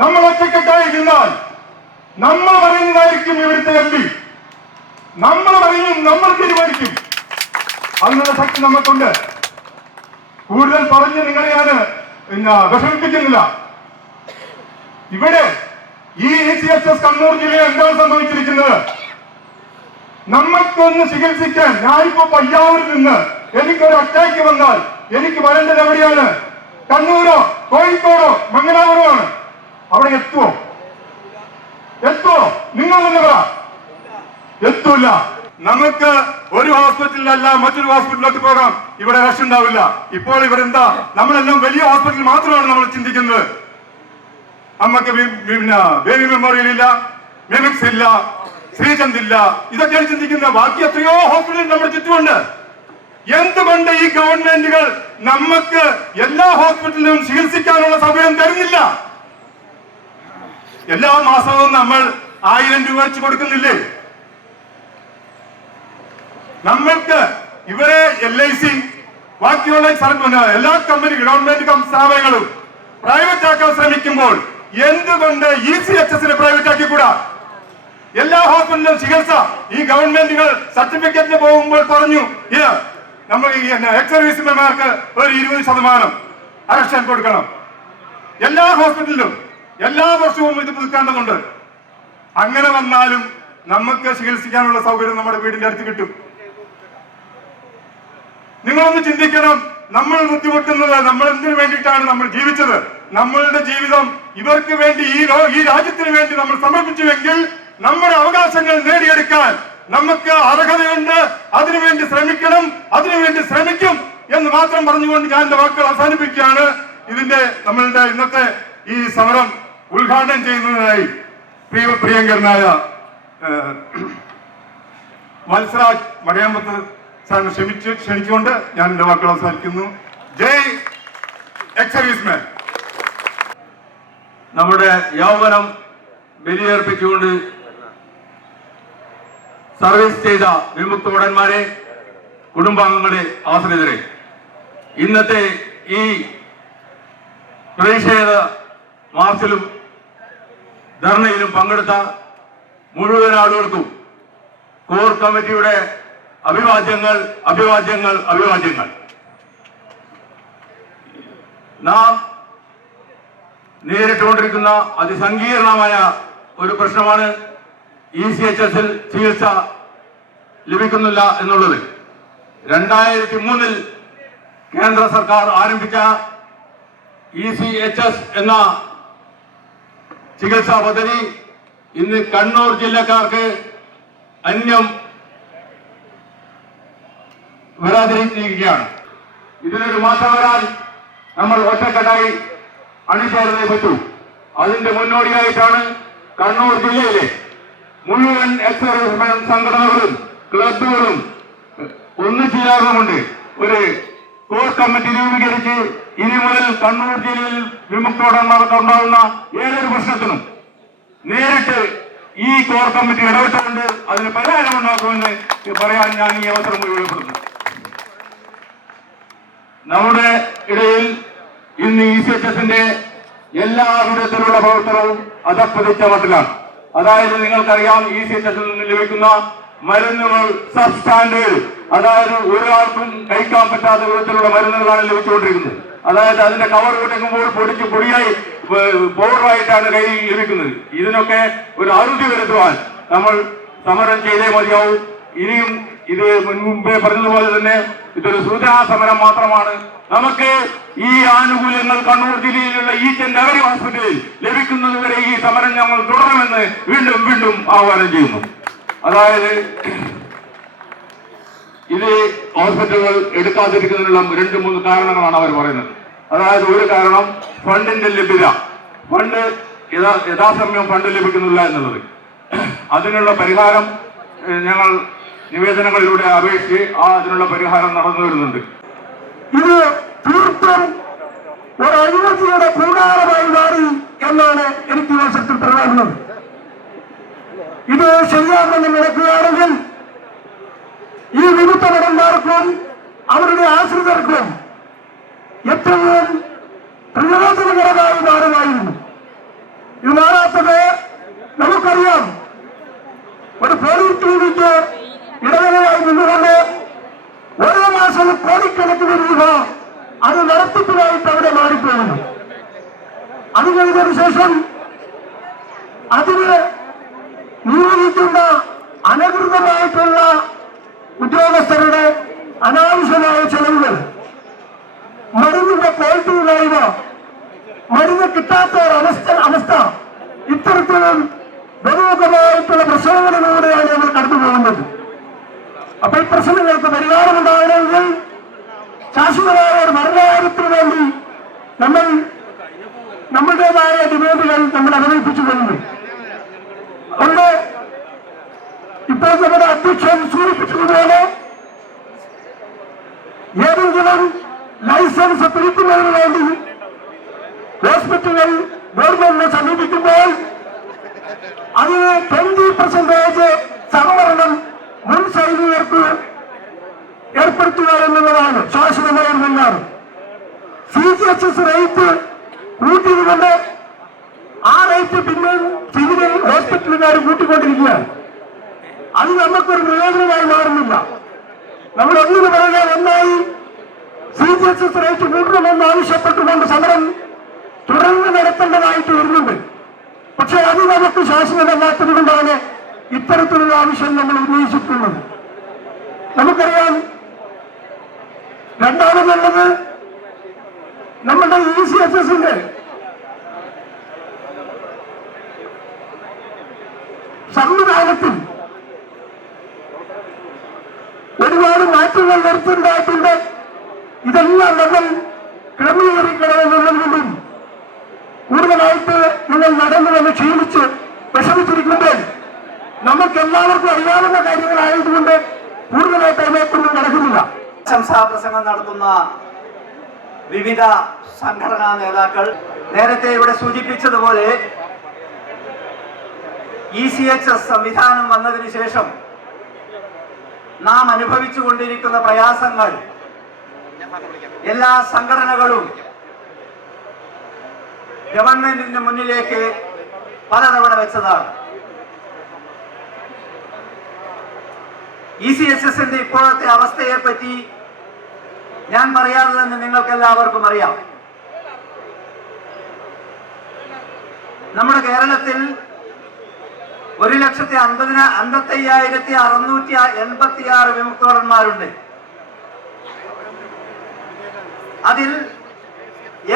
നമ്മൾ ഒറ്റക്കെട്ടായി നിന്നാൽ നമ്മൾ പറയുന്നതായിരിക്കും ഇവിടുത്തെ MP. നമ്മൾ പറയും, നമ്മൾ തീരുമാനിക്കും. അതിനുള്ള ശക്തി നമുക്കുണ്ട്. കൂടുതൽ പറഞ്ഞ് നിങ്ങളെ ഞാൻ വിഷമിപ്പിക്കുന്നില്ല. ഇവിടെ ഈ ECHS കണ്ണൂർ ജില്ലയിൽ എന്താണ് സംഭവിച്ചിരിക്കുന്നത്? നമ്മൾക്കൊന്ന് ചികിത്സിക്കാൻ ഞാനിപ്പോ പയ്യാവൂരിൽ നിന്ന് എനിക്കൊരു അറ്റാക്ക് വന്നാൽ എനിക്ക് വരേണ്ടത് എവിടെയാണ്? കണ്ണൂരോ കോഴിക്കോടോ മംഗലാപുരമോ ആണ്. അവിടെ എത്തുവോ? നിങ്ങൾ തന്നെ പറ. എത്തൂല. നമുക്ക് ഒരു ഹോസ്പിറ്റലിലല്ല മറ്റൊരു ഹോസ്പിറ്റലിലോട്ട് പോകാം, ഇവിടെ റഷ് ഉണ്ടാവില്ല. ഇപ്പോൾ ഇവിടെ എന്താ, നമ്മളെല്ലാം വലിയ ഹോസ്പിറ്റൽ മാത്രമാണ് നമ്മൾ ചിന്തിക്കുന്നത്. നമുക്ക് ബേബി മെമ്മോറിയൽ ഇല്ല, മിമിക്സ് ഇല്ല, ശ്രീചന്ദ് ഇല്ല, ഇതൊക്കെയാണ് ചിന്തിക്കുന്നത്. ബാക്കി എത്രയോ ഹോസ്പിറ്റൽ നമ്മുടെ ചുറ്റുമുണ്ട്. എന്തുകൊണ്ട് ഈ ഗവൺമെന്റുകൾ നമുക്ക് എല്ലാ ഹോസ്പിറ്റലിലും ചികിത്സിക്കാനുള്ള സൗകര്യം തരുന്നില്ല? എല്ലാ മാസവും നമ്മൾ 1000 രൂപ വെച്ച് കൊടുക്കുന്നില്ലേ? നമ്മൾക്ക് ഇവരെ LIC ബാക്കിയുള്ള എല്ലാ കമ്പനി ഗവൺമെന്റ് സ്ഥാപനങ്ങളും പ്രൈവറ്റ് ആക്കാൻ ശ്രമിക്കുമ്പോൾ എന്തുകൊണ്ട് ECHS പ്രൈവറ്റ് ആക്കിക്കൂടാ? എല്ലാ ഹോസ്പിറ്റലിലും ചികിത്സ ഈ ഗവൺമെന്റുകൾ സർട്ടിഫിക്കറ്റിന് പോകുമ്പോൾ പറഞ്ഞു നമ്മൾ എക്സ് സർവീസ്മാർക്ക് ഒരു 20% ആരക്ഷൺ കൊടുക്കണം. എല്ലാ ഹോസ്പിറ്റലിലും എല്ലാ വർഷവും ഇത് പുതുക്കേണ്ടതുണ്ട്. അങ്ങനെ വന്നാലും നമുക്ക് ചികിത്സിക്കാനുള്ള സൗകര്യം നമ്മുടെ വീടിന്റെ അടുത്ത് കിട്ടും. നിങ്ങളൊന്ന് ചിന്തിക്കണം, നമ്മൾ ബുദ്ധിമുട്ടുന്നത് നമ്മൾ എന്തിനു വേണ്ടിയിട്ടാണ് നമ്മൾ ജീവിച്ചത്? നമ്മളുടെ ജീവിതം ഇവർക്ക് വേണ്ടി ഈ രാജ്യത്തിന് വേണ്ടി നമ്മൾ സമർപ്പിച്ചുവെങ്കിൽ നമ്മുടെ അവകാശങ്ങൾ നേടിയെടുക്കാൻ നമുക്ക് അർഹതയുണ്ട്. അതിനുവേണ്ടി ശ്രമിക്കണം, അതിനുവേണ്ടി ശ്രമിക്കും എന്ന് മാത്രം പറഞ്ഞുകൊണ്ട് ഞാൻ എന്റെ വാക്കുകൾ അവസാനിപ്പിക്കുകയാണ്. ഇതിന്റെ നമ്മളുടെ ഇന്നത്തെ ഈ സമരം ഉദ്ഘാടനം ചെയ്യുന്നതിനായി പ്രിയങ്കരനായ വത്സരാജ് മടയമ്പത്ത് സാറിനെ ക്ഷണിച്ചുകൊണ്ട് ഞാൻ എന്റെ വാക്കുകൾ അവസാനിക്കുന്നു. ജയ് എക്സ് സർവീസ്മാൻ. നമ്മുടെ യൗവനം ബലിയർപ്പിച്ചുകൊണ്ട് സർവീസ് ചെയ്ത വിമുക്ത ഭടന്മാരെ, കുടുംബാംഗങ്ങളെ, ആശ്രിതരെ, ഇന്നത്തെ ഈ പ്രതിഷേധ മാർച്ചിലും ധർണയിലും പങ്കെടുത്ത മുഴുവൻ ആളുകൾക്കും കോർ കമ്മിറ്റിയുടെ അഭിവാദ്യങ്ങൾ, അഭിവാദ്യങ്ങൾ, അഭിവാദ്യങ്ങൾ. നാം നേരിട്ടുകൊണ്ടിരിക്കുന്ന അതിസങ്കീർണമായ ഒരു പ്രശ്നമാണ് ECHS ചികിത്സ ലഭിക്കുന്നില്ല എന്നുള്ളത്. 2003 കേന്ദ്ര സർക്കാർ ആരംഭിച്ച ECHS എന്ന ചികിത്സാ പദ്ധതി ഇന്ന് കണ്ണൂർ ജില്ലക്കാർക്ക് അന്യം വരാതിരിക്കുകയാണ്. ഇതിനൊരു മാറ്റം വരാൻ നമ്മൾ ഒറ്റക്കെട്ടായി അണിചേർന്നേ പറ്റൂ. അതിന്റെ മുന്നോടിയായിട്ടാണ് കണ്ണൂർ ജില്ലയിലെ മുഴുവൻ എക്സ് സർവീസ്മെൻ സംഘടനകളും ക്ലബുകളും ഒന്നിച്ചാകുന്നുണ്ട് ഒരു കോർ കമ്മിറ്റി രൂപീകരിച്ച് ഇനി മുതൽ കണ്ണൂർ ജില്ലയിൽ വിമുക്ത ഭടന്മാർക്ക് ഉണ്ടാകുന്ന ഏതൊരു പ്രശ്നത്തിനും നേരിട്ട് ഈ കോർ കമ്മിറ്റി ഇടപെട്ടുകൊണ്ട് അതിന് പരിഹാരമുണ്ടാക്കുമെന്ന് പറയാൻ ഞാൻ ഈ അവസരം ഉപയോഗപ്പെടുത്തുന്നു. നമ്മുടെ ഇടയിൽ ഇന്ന് ECHS എല്ലാ വിധത്തിലുള്ള പ്രവർത്തനവും അധപ്പതിച്ച മട്ടിലാണ്. അതായത് നിങ്ങൾക്കറിയാം ECHS ൽ നിന്ന് ലഭിക്കുന്ന മരുന്നുകൾ സബ് സ്റ്റാൻഡേർഡ്, അതായത് ഒരാൾക്കും കഴിക്കാൻ പറ്റാത്ത വിധത്തിലുള്ള മരുന്നുകളാണ് ലഭിച്ചുകൊണ്ടിരിക്കുന്നത്. അതായത് അതിന്റെ കവർ കിടക്കുമ്പോൾ പൊടിച്ച് പൊടിയായി പൗഡറായിട്ടാണ് കയ്യിൽ ലഭിക്കുന്നത്. ഇതിനൊക്കെ ഒരു അറുതി വരുത്തുവാൻ നമ്മൾ സമരം ചെയ്തേ മതിയാവും. ഇനിയും ഇത് മുൻപേ പറഞ്ഞതുപോലെ തന്നെ ഇതൊരു സൂചനാ സമരം മാത്രമാണ്. നമുക്ക് ഈ ആനുകൂല്യങ്ങൾ കണ്ണൂർ ജില്ലയിലുള്ള ഈച്ച് ആൻഡ് എവരി ഹോസ്പിറ്റലിൽ ലഭിക്കുന്നതുവരെ ഈ സമരം ഞങ്ങൾ തുടരുമെന്ന് വീണ്ടും വീണ്ടും ആഹ്വാനം ചെയ്യുന്നു. അതായത് ഇത് ഹോസ്പിറ്റലുകൾ എടുക്കാതിരിക്കുന്നതിനുള്ള 2-3 കാരണങ്ങളാണ് അവർ പറയുന്നത്. അതായത് ഒരു കാരണം ഫണ്ടിന്റെ ലഭ്യത, ഫണ്ട് യഥാസമയം ഫണ്ട് ലഭിക്കുന്നില്ല എന്നുള്ളത്. അതിനുള്ള പരിഹാരം ഞങ്ങൾ നിവേദനങ്ങളിലൂടെ അപേക്ഷിച്ച് അതിനുള്ള പരിഹാരം നടന്നു വരുന്നുണ്ട്. ഇത് തീർത്തും ഒരു അഴിമതിയുടെ കൂടാരമായി മാറി എന്നാണ് എനിക്ക് ഈ വർഷത്തിൽ പറയാനുള്ളത്. ഇത് ശരിയാണെന്ന് നടക്കുകയാണെങ്കിൽ ഈ വിമുക്ത ഭടന്മാർക്കും അവരുടെ ആശ്രിതർക്കും ഏറ്റവും പ്രയോജനകരമായി മാറുമായിരുന്നു. ഇത് മാറാത്തത് നമുക്കറിയാം. ഒരു പോലീസ് ക്ലിനിക്ക് ഇടവേളയായി നിന്നുകൊണ്ട് ഓരോ മാസം കോടിക്കണക്കിന് രൂപ അത് നടത്തിപ്പിനായിട്ട് അവിടെ മാറിപ്പോകുന്നു. അത് കഴിഞ്ഞതിന് ശേഷം അതിന് നിയോഗിക്കുന്ന അനധികൃതമായിട്ടുള്ള ഉദ്യോഗസ്ഥരുടെ അനാവശ്യമായ ചെലവുകൾ, മരുന്നിന്റെ ക്വാളിറ്റിയില്ലായ്മ, മരുന്ന് കിട്ടാത്ത അവസ്ഥ, ഇത്തരത്തിലും ബഹുമുഖമായിട്ടുള്ള പ്രശ്നങ്ങളിലൂടെയാണ് നമ്മൾ കടന്നു പോകുന്നത്. അപ്പൊ ഈ പ്രശ്നങ്ങൾക്ക് പരിഹാരമുണ്ടാകണമെങ്കിൽ ശാശ്വതമായ ഒരു ഭരണകാര്യത്തിന് വേണ്ടി നമ്മൾ നമ്മുടേതായ ഡിമാൻഡുകൾ നമ്മൾ അവതരിപ്പിച്ചു വരുന്നു. അതുകൊണ്ട് ഇപ്പോൾ നമ്മുടെ അധ്യക്ഷൻ സൂചിപ്പിച്ചതുപോലെ ഏതെങ്കിലും ലൈസൻസ് പിടിക്കുന്നതിന് വേണ്ടി ഹോസ്പിറ്റലുകൾ ഗവൺമെന്റിനെ സമീപിക്കുമ്പോൾ അതിന് 20% സംവരണം മുൻ സൈനികർക്ക് ഏർപ്പെടുത്തുക എന്നുള്ളതാണ് ശാശ്വതമായ നിന്നാണ്. CGHS റേറ്റ് കൂട്ടിയതുകൊണ്ട് ആ റേറ്റ് പിന്നെ സിവിൽ ഹോസ്പിറ്റലുകാർ കൂട്ടിക്കൊണ്ടിരിക്കുകയാണ്. അത് നമുക്കൊരു പ്രയോജനമായി മാറുന്നില്ല. നമ്മൾ ഒന്നിനു പറയുക ഒന്നായി CGHS റേറ്റ് കൂട്ടണമെന്ന് ആവശ്യപ്പെട്ടുകൊണ്ട് സമരം തുടർന്ന് നടത്തേണ്ടതായിട്ട് വരുന്നുണ്ട്. പക്ഷെ അത് നമുക്ക് ശാശ്വതമല്ലാത്തത് കൊണ്ടാണ് ഇത്തരത്തിലുള്ള ആവശ്യം നമ്മൾ ഉന്നയിച്ചിട്ടുള്ളത്. നമുക്കറിയാം, രണ്ടാമതുള്ളത് നമ്മുടെ ECHSന്റെ സംവിധാനത്തിൽ ഒരുപാട് മാറ്റങ്ങൾ വരുത്തുണ്ടായിട്ടുണ്ട്. ഇതെല്ലാം നമ്മൾ ക്രമീകരിക്കണമെന്നുള്ളതുകൊണ്ടും കൂടുതലായിട്ട് നിങ്ങൾ നടന്നു വന്ന് ക്ഷീണിച്ച് വിഷമിച്ചിരിക്കുമ്പോൾ നമുക്ക് എല്ലാവർക്കും അറിയാവുന്ന കാര്യങ്ങളായതുകൊണ്ട് കൂടുതലായിട്ട് അതിനെക്കുറിച്ച് നടക്കുന്നില്ല. പ്രശംസാ പ്രസംഗം നടത്തുന്ന വിവിധ സംഘടനാ നേതാക്കൾ നേരത്തെ ഇവിടെ സൂചിപ്പിച്ചതുപോലെ ECHS സംവിധാനം വന്നതിന് ശേഷം നാം അനുഭവിച്ചുകൊണ്ടിരിക്കുന്ന പ്രയാസങ്ങൾ എല്ലാ സംഘടനകളും ഗവൺമെന്റിന്റെ മുന്നിലേക്ക് പലതവണ വെച്ചതാണ്. ECHSന്റെ ഇപ്പോഴത്തെ അവസ്ഥയെ പറ്റി ഞാൻ പറയാതെ തന്നെ നിങ്ങൾക്ക് എല്ലാവർക്കും അറിയാം. നമ്മുടെ കേരളത്തിൽ 1,55,686 വിമുക്തഭടന്മാരുണ്ട്. അതിൽ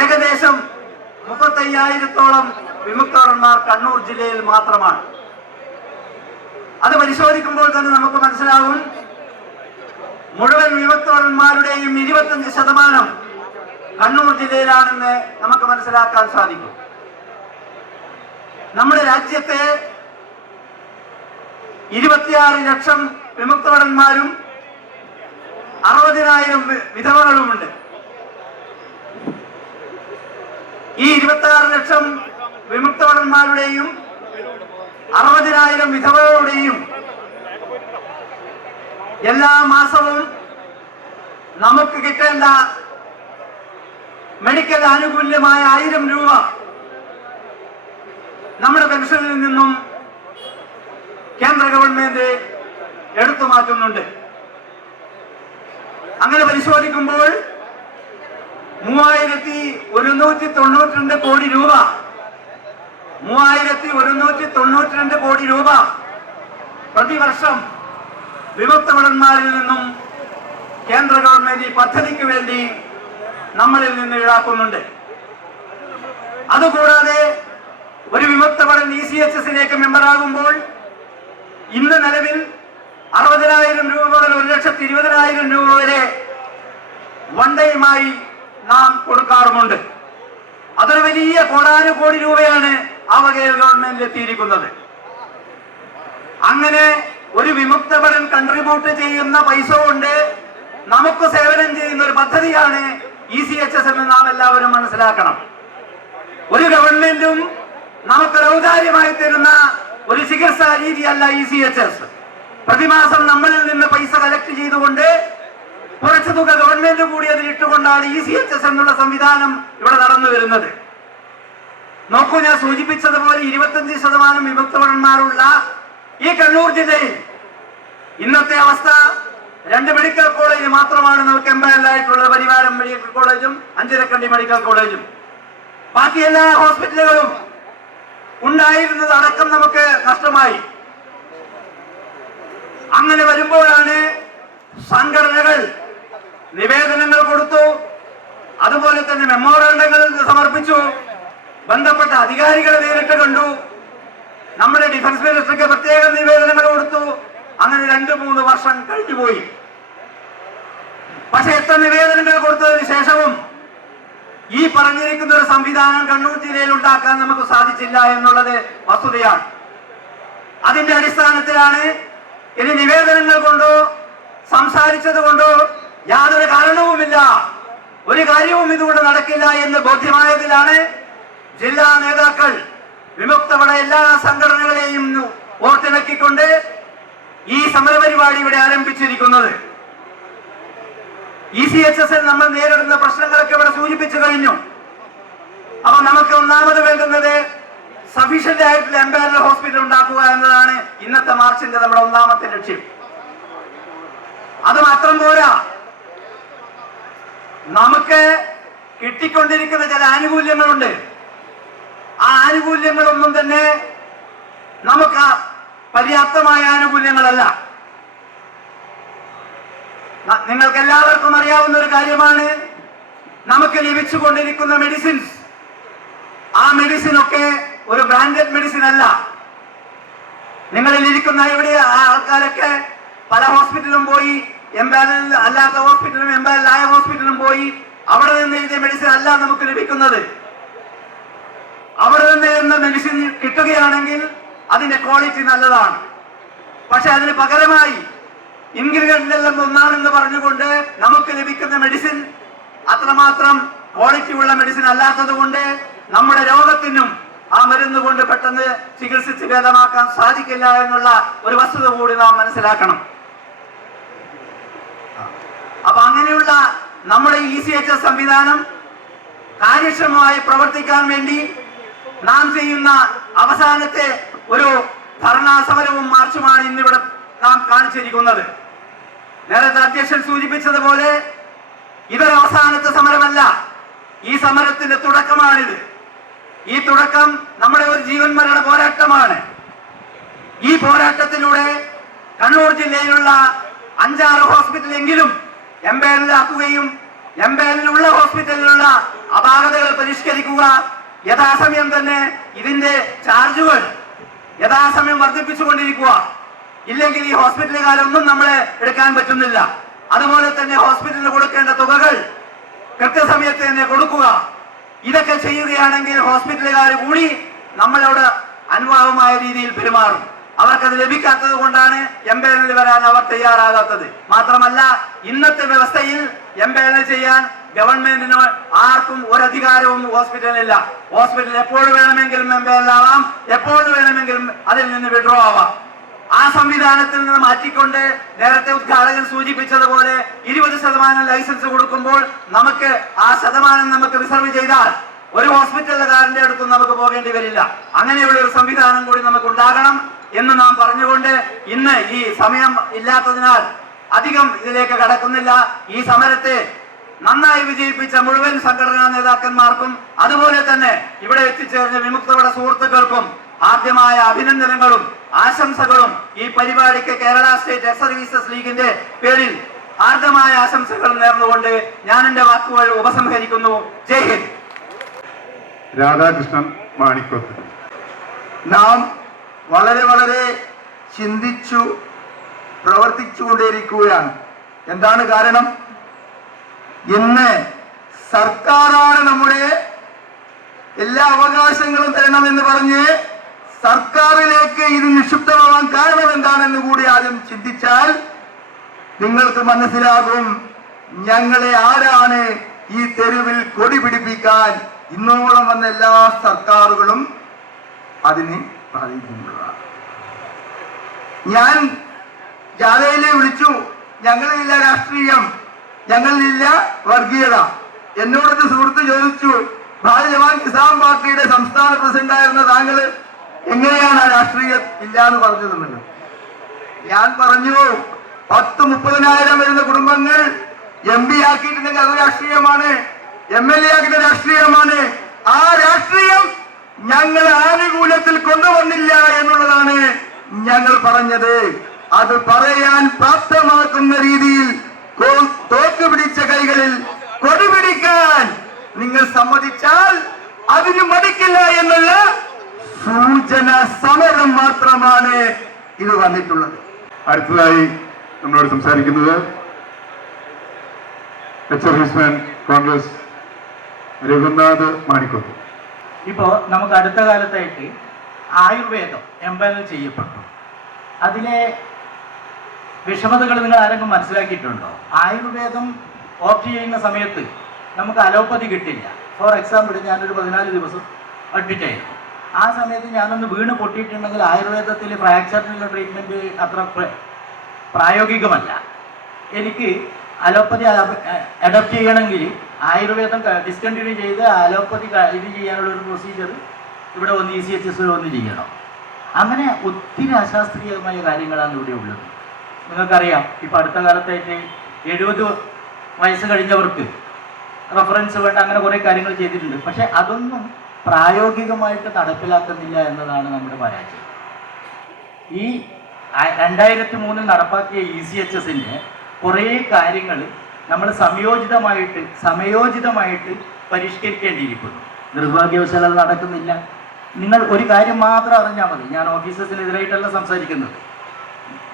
ഏകദേശം 35,000-ഓളം വിമുക്തഭടന്മാർ കണ്ണൂർ ജില്ലയിൽ മാത്രമാണ്. അത് പരിശോധിക്കുമ്പോൾ തന്നെ നമുക്ക് മനസ്സിലാകും, മുഴുവൻ വിമുക്തഭടന്മാരുടെയും 25% കണ്ണൂർ ജില്ലയിലാണെന്ന് നമുക്ക് മനസ്സിലാക്കാൻ സാധിക്കും. നമ്മുടെ രാജ്യത്തെ 26 ലക്ഷം വിമുക്തഭടന്മാരും 60,000 വിധവകളുമുണ്ട്. ഈ 26 ലക്ഷം വിമുക്തഭടന്മാരുടെയും 60,000 വിധവകളുടെയും എല്ലാ മാസവും നമുക്ക് കിട്ടേണ്ട മെഡിക്കൽ ആനുകൂല്യമായ 1000 രൂപ നമ്മുടെ പെൻഷനിൽ നിന്നും കേന്ദ്ര ഗവൺമെന്റ് എടുത്തു മാറ്റുന്നുണ്ട്. അങ്ങനെ പരിശോധിക്കുമ്പോൾ 3192 കോടി രൂപ 3192 കോടി രൂപ പ്രതിവർഷം വിമുക്ത ഭടന്മാരിൽ നിന്നും കേന്ദ്ര ഗവൺമെന്റ് ഈ പദ്ധതിക്ക് വേണ്ടി നമ്മളിൽ നിന്ന് ഈടാക്കുന്നുണ്ട്. അതുകൂടാതെ ഒരു വിമുക്ത ഭടൻ ECHS-ലേക്ക് മെമ്പറാകുമ്പോൾ ഇന്ന് നിലവിൽ 60,000 രൂപ മുതൽ 1,20,000 രൂപ വരെ വൺ ടൈമായി നാം കൊടുക്കാറുമുണ്ട്. അതൊരു വലിയ കോടാനുകോടി രൂപയാണ് ആ വകയിൽ ഗവൺമെന്റിൽ എത്തിയിരിക്കുന്നത്. അങ്ങനെ ഒരു വിമുക്ത ഭടൻ കൺട്രിബ്യൂട്ട് ചെയ്യുന്ന പൈസ കൊണ്ട് നമുക്ക് സേവനം ചെയ്യുന്ന ഒരു പദ്ധതിയാണ് ECHS എന്ന് നാം എല്ലാവരും മനസ്സിലാക്കണം. ഒരു ഗവൺമെന്റും നമുക്ക് ഔദാര്യമായി തരുന്ന ഒരു ചികിത്സാ രീതിയല്ല ECHS. പ്രതിമാസം നമ്മളിൽ നിന്ന് പൈസ കളക്ട് ചെയ്തുകൊണ്ട് കുറച്ചു തുക ഗവൺമെന്റ് കൂടി അതിലിട്ടുകൊണ്ടാണ് ECHS എന്നുള്ള സംവിധാനം ഇവിടെ നടന്നു വരുന്നത്. നോക്കൂ, ഞാൻ സൂചിപ്പിച്ചതുപോലെ 25% വിമുക്ത ഭടന്മാരുള്ള ഈ കണ്ണൂർ ജില്ലയിൽ ഇന്നത്തെ അവസ്ഥ 2 മെഡിക്കൽ കോളേജ് മാത്രമാണ് നമുക്ക് എംപാനലായിട്ടുള്ളത്. പരിവാരം മെഡിക്കൽ കോളേജും അഞ്ചരക്കണ്ടി മെഡിക്കൽ കോളേജും. ബാക്കി എല്ലാ ഹോസ്പിറ്റലുകളും ഉണ്ടായിരുന്നത് അടക്കം നമുക്ക് നഷ്ടമായി. അങ്ങനെ വരുമ്പോഴാണ് സംഘടനകൾ നിവേദനങ്ങൾ കൊടുത്തു, അതുപോലെ തന്നെ മെമ്മോറാണ്ടങ്ങൾ സമർപ്പിച്ചു, ബന്ധപ്പെട്ട അധികാരികളെ നേരിട്ട് കണ്ടു, നമ്മുടെ ഡിഫൻസ് മിനിസ്റ്റർക്ക് പ്രത്യേക നിവേദനങ്ങൾ കൊടുത്തു. അങ്ങനെ 2-3 വർഷം കഴിഞ്ഞുപോയി. പക്ഷെ എത്ര നിവേദനങ്ങൾ കൊടുത്തതിന് ശേഷവും ഈ പറഞ്ഞിരിക്കുന്ന ഒരു സംവിധാനം കണ്ണൂർ ജില്ലയിൽ ഉണ്ടാക്കാൻ നമുക്ക് സാധിച്ചില്ല എന്നുള്ളത് വസ്തുതയാണ്. അതിന്റെ അടിസ്ഥാനത്തിലാണ് ഇനി നിവേദനങ്ങൾ കൊണ്ടോ സംസാരിച്ചത് കൊണ്ടോ യാതൊരു കാരണവുമില്ല, ഒരു കാര്യവും ഇതുകൊണ്ട് നടക്കില്ല എന്ന് ബോധ്യമായതിലാണ് ജില്ലാ നേതാക്കൾ വിമുക്തപട എല്ലാ സംഘടനകളെയും ഓർത്തിണക്കിക്കൊണ്ട് ഈ സമരപരിപാടി ഇവിടെ ആരംഭിച്ചിരിക്കുന്നത്. ECHS-ൽ നമ്മൾ നേരിടുന്ന പ്രശ്നങ്ങളൊക്കെ ഇവിടെ സൂചിപ്പിച്ചു കഴിഞ്ഞു. അപ്പൊ നമുക്ക് ഒന്നാമത് വേണ്ടുന്നത് സഫീഷ്യന്റ് ആയിട്ടുള്ള എംപാനൽ ഹോസ്പിറ്റൽ ഉണ്ടാക്കുക എന്നതാണ് ഇന്നത്തെ മാർച്ചിന്റെ നമ്മുടെ ഒന്നാമത്തെ ലക്ഷ്യം. അത് മാത്രം പോരാ, നമുക്ക് കിട്ടിക്കൊണ്ടിരിക്കുന്ന ചില ആനുകൂല്യങ്ങളുണ്ട്. ആ ആനുകൂല്യങ്ങളൊന്നും തന്നെ നമുക്ക് പര്യാപ്തമായ ആനുകൂല്യങ്ങളല്ല. നിങ്ങൾക്ക് എല്ലാവർക്കും അറിയാവുന്ന ഒരു കാര്യമാണ്, നമുക്ക് ലഭിച്ചുകൊണ്ടിരിക്കുന്ന മെഡിസിൻസ്, ആ മെഡിസിൻ ഒക്കെ ഒരു ബ്രാൻഡഡ് മെഡിസിൻ അല്ല. നിങ്ങളിൽ ഇരിക്കുന്ന ഇവിടെ ആൾക്കാരൊക്കെ പല ഹോസ്പിറ്റലിലും പോയി, എംപാനൽ അല്ലാത്ത ഹോസ്പിറ്റലും എംപാനലായ ഹോസ്പിറ്റലും പോയി അവിടെ നിന്ന് എഴുതിയ മെഡിസിൻ അല്ല നമുക്ക് ലഭിക്കുന്നത്. അവിടെ നിന്ന് എന്ന മെഡിസിൻ കിട്ടുകയാണെങ്കിൽ അതിന്റെ ക്വാളിറ്റി നല്ലതാണ്. പക്ഷെ അതിന് പകരമായി ഇൻഗ്രീഡിയന്റിലെല്ലാം ഒന്നാണെന്ന് പറഞ്ഞുകൊണ്ട് നമുക്ക് ലഭിക്കുന്ന മെഡിസിൻ അത്രമാത്രം ക്വാളിറ്റി ഉള്ള മെഡിസിൻ അല്ലാത്തത് കൊണ്ട് നമ്മുടെ രോഗത്തിനും ആ മരുന്ന് കൊണ്ട് പെട്ടെന്ന് ചികിത്സിച്ച് ഭേദമാക്കാൻ സാധിക്കില്ല എന്നുള്ള ഒരു വസ്തുത കൂടി നാം മനസ്സിലാക്കണം. അപ്പൊ അങ്ങനെയുള്ള നമ്മുടെ ECHS സംവിധാനം കാര്യക്ഷമമായി പ്രവർത്തിക്കാൻ വേണ്ടി നാം ചെയ്യുന്ന അവസാനത്തെ ഒരു ധർണാ സമരവും മാർച്ചുമാണ് ഇന്നിവിടെ നാം കാണിച്ചിരിക്കുന്നത്. നേരത്തെ അധ്യക്ഷൻ സൂചിപ്പിച്ചതുപോലെ ഇതൊരു അവസാനത്തെ സമരമല്ല, ഈ സമരത്തിന്റെ തുടക്കമാണിത്. ഈ തുടക്കം നമ്മുടെ ഒരു ജീവൻ മരണ പോരാട്ടമാണ്. ഈ പോരാട്ടത്തിലൂടെ കണ്ണൂർ ജില്ലയിലുള്ള 5-6 ഹോസ്പിറ്റലെങ്കിലും എംപാനലാക്കുകയും എംപാനലുള്ള ഹോസ്പിറ്റലിലുള്ള അപാകതകൾ പരിഷ്കരിക്കുക, യഥാസമയം തന്നെ ഇതിന്റെ ചാർജുകൾ യഥാസമയം വർദ്ധിപ്പിച്ചുകൊണ്ടിരിക്കുക. ഇല്ലെങ്കിൽ ഈ ഹോസ്പിറ്റലുകാരൊന്നും നമ്മളെ എടുക്കാൻ പറ്റുന്നില്ല. അതുപോലെ തന്നെ ഹോസ്പിറ്റലിന് കൊടുക്കേണ്ട തുകകൾ കൃത്യസമയത്ത് തന്നെ കൊടുക്കുക. ഇതൊക്കെ ചെയ്യുകയാണെങ്കിൽ ഹോസ്പിറ്റലുകാർ കൂടി നമ്മളോട് അനുഭാവമായ രീതിയിൽ പെരുമാറും. അവർക്കത് ലഭിക്കാത്തത് കൊണ്ടാണ് എംപാനൽ വരാൻ അവർ തയ്യാറാകാത്തത്. മാത്രമല്ല, ഇന്നത്തെ വ്യവസ്ഥയിൽ എംപാനൽ ചെയ്യാൻ ഗവൺമെന്റിന് ആർക്കും ഒരധികാരവും ഹോസ്പിറ്റലില്ല. ഹോസ്പിറ്റൽ എപ്പോൾ വേണമെങ്കിലും എംപാനലാവാം, എപ്പോൾ വേണമെങ്കിലും അതിൽ നിന്ന് വിഡ്രോ ആവാം. ആ സംവിധാനത്തിൽ നിന്ന് മാറ്റിക്കൊണ്ട് നേരത്തെ ഉദ്ഘാടകൻ സൂചിപ്പിച്ചതുപോലെ 20% ലൈസൻസ് കൊടുക്കുമ്പോൾ നമുക്ക് ആ ശതമാനം നമുക്ക് റിസർവ് ചെയ്താൽ ഒരു ഹോസ്പിറ്റലുകാരന്റെ അടുത്തും നമുക്ക് പോകേണ്ടി വരില്ല. അങ്ങനെയുള്ള ഒരു സംവിധാനം കൂടി നമുക്ക് ഉണ്ടാകണം. എന്ന് നാം പറഞ്ഞുകൊണ്ട് ഇന്ന് ഈ സമയം ഇല്ലാത്തതിനാൽ അധികം ഇതിലേക്ക് കടക്കുന്നില്ല. ഈ സമരത്തെ നന്നായി വിജയിപ്പിച്ച മുഴുവൻ സംഘടനാ നേതാക്കന്മാർക്കും അതുപോലെ തന്നെ ഇവിടെ എത്തിച്ചേർന്ന വിമുക്തരുടെ സുഹൃത്തുക്കൾക്കും ആദ്യമായ അഭിനന്ദനങ്ങളും ആശംസകളും ഈ പരിപാടിക്ക് കേരള സ്റ്റേറ്റ് എക്സ് സർവീസസ് ലീഗിന്റെ പേരിൽ ആർദ്രമായ ആശംസകൾ നേർന്നുകൊണ്ട് ഞാൻ എന്റെ വാക്കുകൾ ഉപസംഹരിക്കുന്നു. ജയ് ഹിന്ദ്. രാധാകൃഷ്ണൻ മാണിക്കോത്ത്. നാം വളരെ വളരെ ചിന്തിച്ചു പ്രവർത്തിച്ചുകൊണ്ടേയിരിക്കുകയാണ്. എന്താണ് കാരണം? ഇന്ന് സർക്കാരാണ് നമ്മുടെ എല്ലാ അവകാശങ്ങളും തരണമെന്ന് പറഞ്ഞ് സർക്കാരിലേക്ക് ഇത് നിക്ഷിപ്തമാവാൻ കാരണം എന്താണെന്ന് കൂടി ആദ്യം ചിന്തിച്ചാൽ നിങ്ങൾക്ക് മനസ്സിലാകും ഞങ്ങളെ ആരാണ് ഈ തെരുവിൽ കൊടി പിടിപ്പിക്കാൻ ഇന്നോളം വന്ന എല്ലാ സർക്കാരുകളും അതിന് സാധിക്കുന്നുള്ളതാണ്. ഞാൻ ജാഥയിലെ വിളിച്ചു, ഞങ്ങളിലില്ല രാഷ്ട്രീയം, ഞങ്ങളിലില്ല വർഗീയത. എന്നോടൊരു സുഹൃത്ത് ചോദിച്ചു, ഭാരത ജവാൻ കിസാൻ പാർട്ടിയുടെ സംസ്ഥാന പ്രസിഡന്റായിരുന്ന താങ്കൾ എങ്ങനെയാണ് ആ രാഷ്ട്രീയം ഇല്ല എന്ന് പറഞ്ഞതെന്നുള്ളത്. ഞാൻ പറഞ്ഞു, 10-30,000 വരുന്ന കുടുംബങ്ങൾ MP ആക്കിയിട്ടുണ്ടെങ്കിൽ അത് രാഷ്ട്രീയമാണ്, MLA ആക്കിയിട്ട് രാഷ്ട്രീയമാണ്. ആ രാഷ്ട്രീയം ഞങ്ങൾ ആനുകൂല്യത്തിൽ കൊണ്ടുവന്നില്ല എന്നുള്ളതാണ് ഞങ്ങൾ പറഞ്ഞത്. അത് പറയാൻ പ്രാപ്തമാക്കുന്ന രീതിയിൽ തോക്ക് പിടിച്ച കൈകളിൽ കൊടി പിടിക്കാൻ നിങ്ങൾ സമ്മതിച്ചാൽ അതിന് മടിക്കില്ല എന്നുള്ള സൂചന സമരം മാത്രമാണ് ഇത് വന്നിട്ടുള്ളത്. അടുത്തതായി നമ്മളോട് സംസാരിക്കുന്നത് എക്സ്-സർവീസ്മാൻ കോൺഗ്രസ് രഘുനാഥ് മാണിക്കോത്ത്. ഇപ്പോ നമുക്ക് അടുത്ത കാലത്തായിട്ട് ആയുർവേദം എംപാനൽ ചെയ്യപ്പെട്ടു. അതിലെ വിഷമതകൾ നിങ്ങൾ ആരെങ്കിലും മനസ്സിലാക്കിയിട്ടുണ്ടോ? ആയുർവേദം ഓപ്റ്റ് ചെയ്യുന്ന സമയത്ത് നമുക്ക് അലോപ്പതി കിട്ടില്ല. ഫോർ എക്സാമ്പിൾ, ഞാനൊരു 14 ദിവസം അഡ്മിറ്റ് ആയിരുന്നു. ആ സമയത്ത് ഞാനൊന്ന് വീണ് പൊട്ടിയിട്ടുണ്ടെങ്കിൽ ആയുർവേദത്തിൽ ഫ്രാക്ചറിനുള്ള ട്രീറ്റ്മെൻറ്റ് അത്ര പ്രായോഗികമല്ല. എനിക്ക് അലോപ്പതി അഡോപ്റ്റ് ചെയ്യണമെങ്കിൽ ആയുർവേദം ഡിസ്കണ്ടിന്യൂ ചെയ്ത് അലോപ്പതി ഇത് ചെയ്യാനുള്ളൊരു പ്രൊസീജിയർ ഇവിടെ വന്ന് ECHS വന്ന് ചെയ്യണം. അങ്ങനെ ഒത്തിരി അശാസ്ത്രീയമായ കാര്യങ്ങളാണ് ഇവിടെ ഉള്ളത്. നിങ്ങൾക്കറിയാം, ഇപ്പം അടുത്ത കാലത്തായിട്ട് 70 വയസ്സ് കഴിഞ്ഞവർക്ക് റെഫറൻസ് വേണ്ട അങ്ങനെ കുറേ കാര്യങ്ങൾ ചെയ്തിട്ടുണ്ട്. പക്ഷെ അതൊന്നും പ്രായോഗികമായിട്ട് നടപ്പിലാക്കുന്നില്ല എന്നതാണ് നമ്മുടെ പരാജയം. ഈ 2003 നടപ്പാക്കിയ ECHSന്റെ കുറേ കാര്യങ്ങൾ നമ്മൾ സമയോചിതമായിട്ട് പരിഷ്കരിക്കേണ്ടിയിരിക്കുന്നു. നിർഭാഗ്യവശാൽ അത് നടക്കുന്നില്ല. നിങ്ങൾ ഒരു കാര്യം മാത്രം അറിഞ്ഞാൽ മതി. ഞാൻ ഓഫീസേഴ്സിനെതിരായിട്ടല്ല സംസാരിക്കുന്നത്.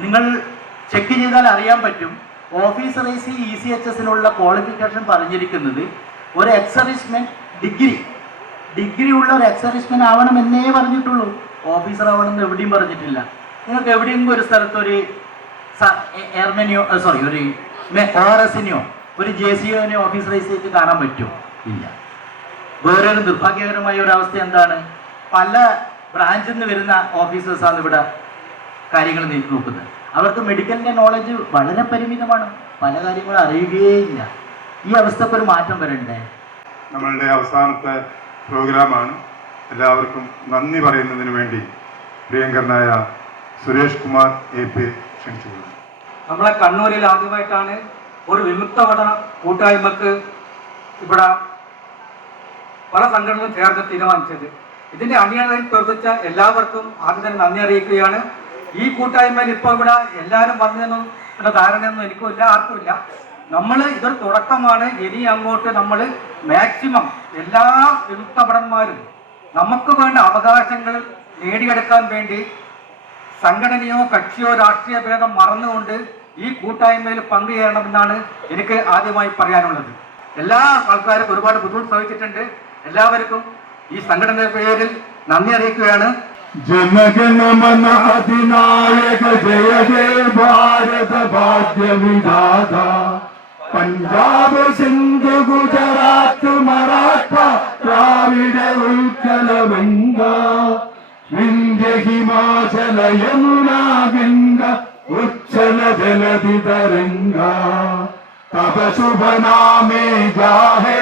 നിങ്ങൾ ചെക്ക് ചെയ്താൽ അറിയാൻ പറ്റും. ഓഫീസറേഴ്സ് ECHSനുള്ള ക്വാളിഫിക്കേഷൻ പറഞ്ഞിരിക്കുന്നത് ഒരു എക്സ്-സർവീസ്മെൻ ഡിഗ്രി ഉള്ള ഒരു എക്സ്-സർവീസ്മെൻ ആവണമെന്നേ പറഞ്ഞിട്ടുള്ളൂ. ഓഫീസർ ആവണമെന്ന് എവിടെയും പറഞ്ഞിട്ടില്ല. നിങ്ങൾക്ക് എവിടെയെങ്കിലും ഒരു സ്ഥലത്ത് ഒരു എയർമെനെയോ ഒരു ORSനെയോ ഒരു JCOനെയോ ഓഫീസറൈസ് ചെയ്ത് കാണാൻ പറ്റുമോ? ഇല്ല. വേറൊരു നിർഭാഗ്യകരമായ ഒരു അവസ്ഥ എന്താണ്? പല ബ്രാഞ്ചിൽ നിന്ന് വരുന്ന ഓഫീസേഴ്സാണ് ഇവിടെ കാര്യങ്ങൾ നോക്കുന്നത്. അവർക്ക് മെഡിക്കലിൻ്റെ നോളജ് വളരെ പരിമിതമാണ്. പല കാര്യങ്ങളും അറിയുകയില്ല. ഈ അവസ്ഥക്ക് ഒരു മാറ്റം വരണ്ടേ? നമ്മളുടെ അവസാനത്തെ പ്രോഗ്രാമാണ്. എല്ലാവർക്കും നന്ദി പറയുന്നതിന് വേണ്ടി പ്രിയങ്കരനായ സുരേഷ് കുമാർ AP ക്ഷണിച്ചു. നമ്മളെ കണ്ണൂരിൽ ആദ്യമായിട്ടാണ് ഒരു വിമുക്ത പഠന കൂട്ടായ്മക്ക് ഇവിടെ പല സംഘടനകളും ചേർന്ന് തീരുമാനിച്ചത്. ഇതിന്റെ അണിയറയിൽ പ്രവർത്തിച്ച എല്ലാവർക്കും ആദ്യം തന്നെ നന്ദി അറിയിക്കുകയാണ്. ഈ കൂട്ടായ്മയിൽ ഇപ്പോൾ ഇവിടെ എല്ലാവരും വന്നതെന്നും ധാരണയൊന്നും എനിക്കും ഇല്ല, ആർക്കും ഇല്ല. നമ്മൾ ഇതൊരു തുടക്കമാണ്. ഇനി അങ്ങോട്ട് നമ്മൾ മാക്സിമം എല്ലാ വിമുക്ത ഭടന്മാരും നമുക്ക് വേണ്ട അവകാശങ്ങൾ നേടിയെടുക്കാൻ വേണ്ടി സംഘടനയോ കക്ഷിയോ രാഷ്ട്രീയ ഭേദം മറന്നുകൊണ്ട് ഈ കൂട്ടായ്മയിൽ പങ്കുചേരണമെന്നാണ് എനിക്ക് ആദ്യമായി പറയാനുള്ളത്. എല്ലാ ആൾക്കാരും ഒരുപാട് ബുദ്ധിമുട്ട് സഹിച്ചിട്ടുണ്ട്. എല്ലാവർക്കും ഈ സംഘടനയുടെ പേരിൽ നന്ദി അറിയിക്കുകയാണ്. ജനഗണമന അധിനായക ജയ ജയ ഭാരത ഭാഗ്യ വിധാത പഞ്ചാബ് സിന്ധു ഗുജറാത്ത് മറാഠ ദ്രാവിഡ ഉത്കല ബംഗ വിന്ധ്യ ഹിമാചല യമുന ഗംഗ ഉച്ഛല ജലധി തരംഗ തബ ശുഭ നാമേ ജാഹേ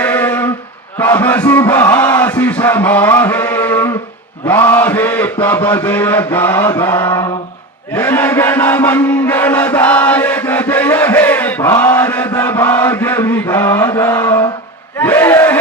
തബ ശുഭ ആശിഷ മാഹേ गाहे तब जय गाथा जनगण मंगलदायक जय हे भारत भाग्य विधाता जय